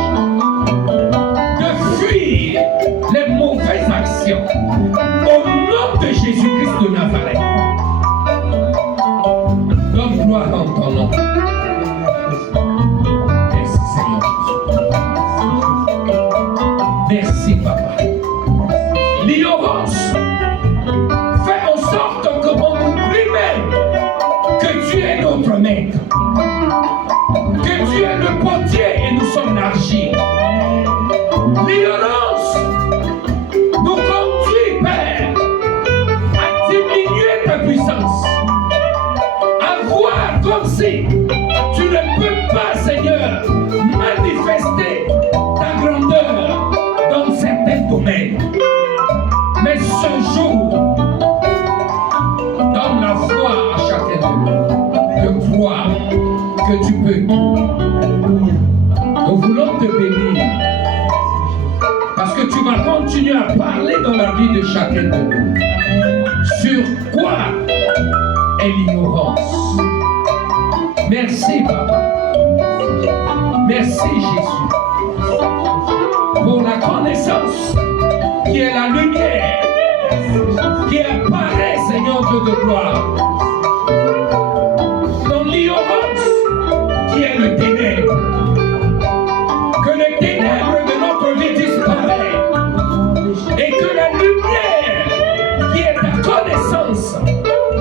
de fuir les mauvaises actions. Au nom de Jésus-Christ de Nazareth, donne gloire en ton nom. Merci Seigneur Jésus. Merci Papa. L'ignorance fait en sorte que l'on oublie même que tu es notre maître, que tu es le potier et nous sommes l'argile. L'ignorance nous conduit, Père, à diminuer ta puissance, à voir comme si tu ne peux pas, Seigneur, manifester ta grandeur dans certains domaines. Mais ce jour, donne la foi à chacun de nous, de croire que tu peux tout. Nous voulons te bénir, parce que tu vas continuer à parler dans la vie de chacun de nous. Sur quoi est l'ignorance? Merci Papa. Merci Jésus. Pour la connaissance qui est la lumière qui apparaît, Seigneur Dieu de gloire, dans l'ignorance qui est le ténèbre. Que le ténèbre de notre vie disparaît et que la lumière qui est ta connaissance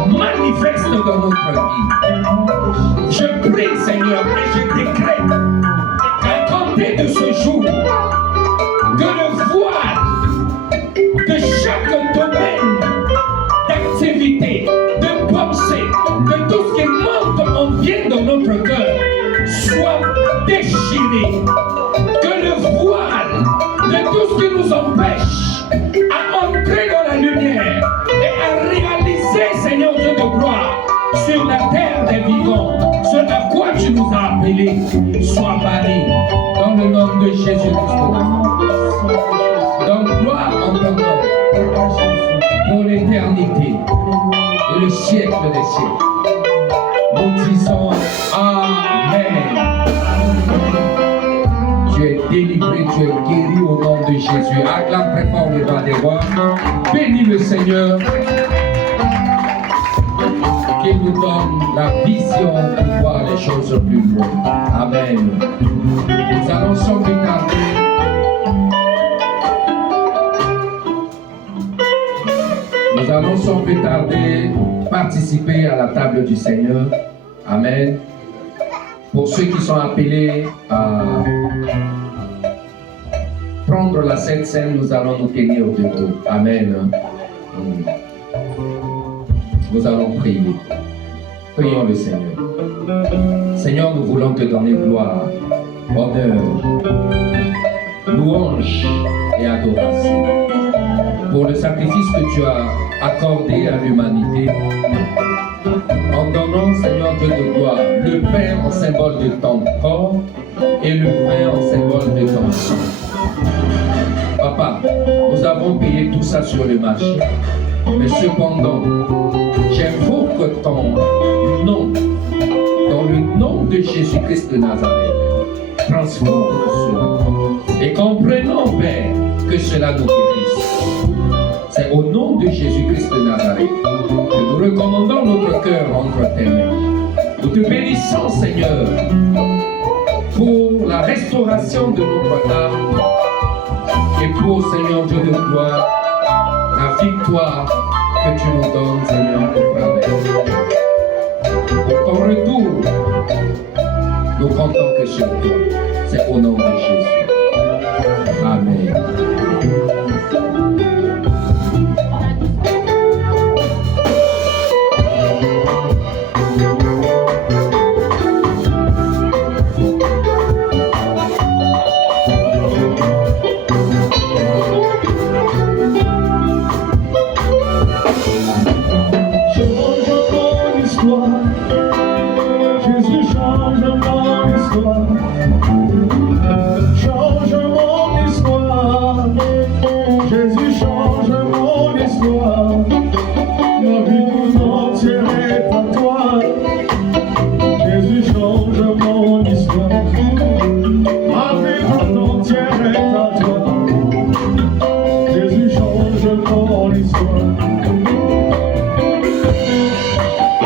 manifeste dans notre vie. Je prie, Seigneur, et je décrète qu'à compter de ce jour, que le voile de chaque domaine d'activité, de pensée, de tout ce qui monte en bien dans notre cœur soit déchiré. Que le voile de tout ce qui nous empêche à entrer dans la lumière et à réaliser, Seigneur Dieu de gloire, sur la terre des vivants, ce à quoi tu nous as appelés, soit banni dans le nom de Jésus-Christ. Donc, gloire en ton nom pour l'éternité et le siècle des siècles. Nous disons Amen. Tu es délivré, tu es guéri au nom de Jésus. Acclame très fort le roi des rois. Bénis le Seigneur qui nous donne la vision pour voir les choses plus loin. Amen. Nous allons sans plus tarder. Nous allons sans plus tarder participer à la table du Seigneur. Amen. Pour ceux qui sont appelés à prendre la Sainte Seine, nous allons nous tenir debout. Amen. Nous allons prier. Prions le Seigneur. Seigneur, nous voulons te donner gloire, honneur, louange et adoration pour le sacrifice que tu as accordé à l'humanité en donnant, Seigneur Dieu de gloire, le pain en symbole de ton corps et le vin en symbole de ton sang. Papa, nous avons payé tout ça sur le marché, mais cependant, j'invoque ton nom, dans le nom de Jésus-Christ de Nazareth. Transforme cela. Et comprenons, Père, que cela nous guérisse. C'est au nom de Jésus-Christ de Nazareth que nous recommandons notre cœur entre tes mains. Nous te bénissons, Seigneur, pour la restauration de notre âme et pour, Seigneur Dieu de gloire, la victoire que tu nous donnes, Seigneur, au travers. Pour ton retour, nous comptons que sur toi. C'est au nom de Jésus. Amen. Ma vie tout entière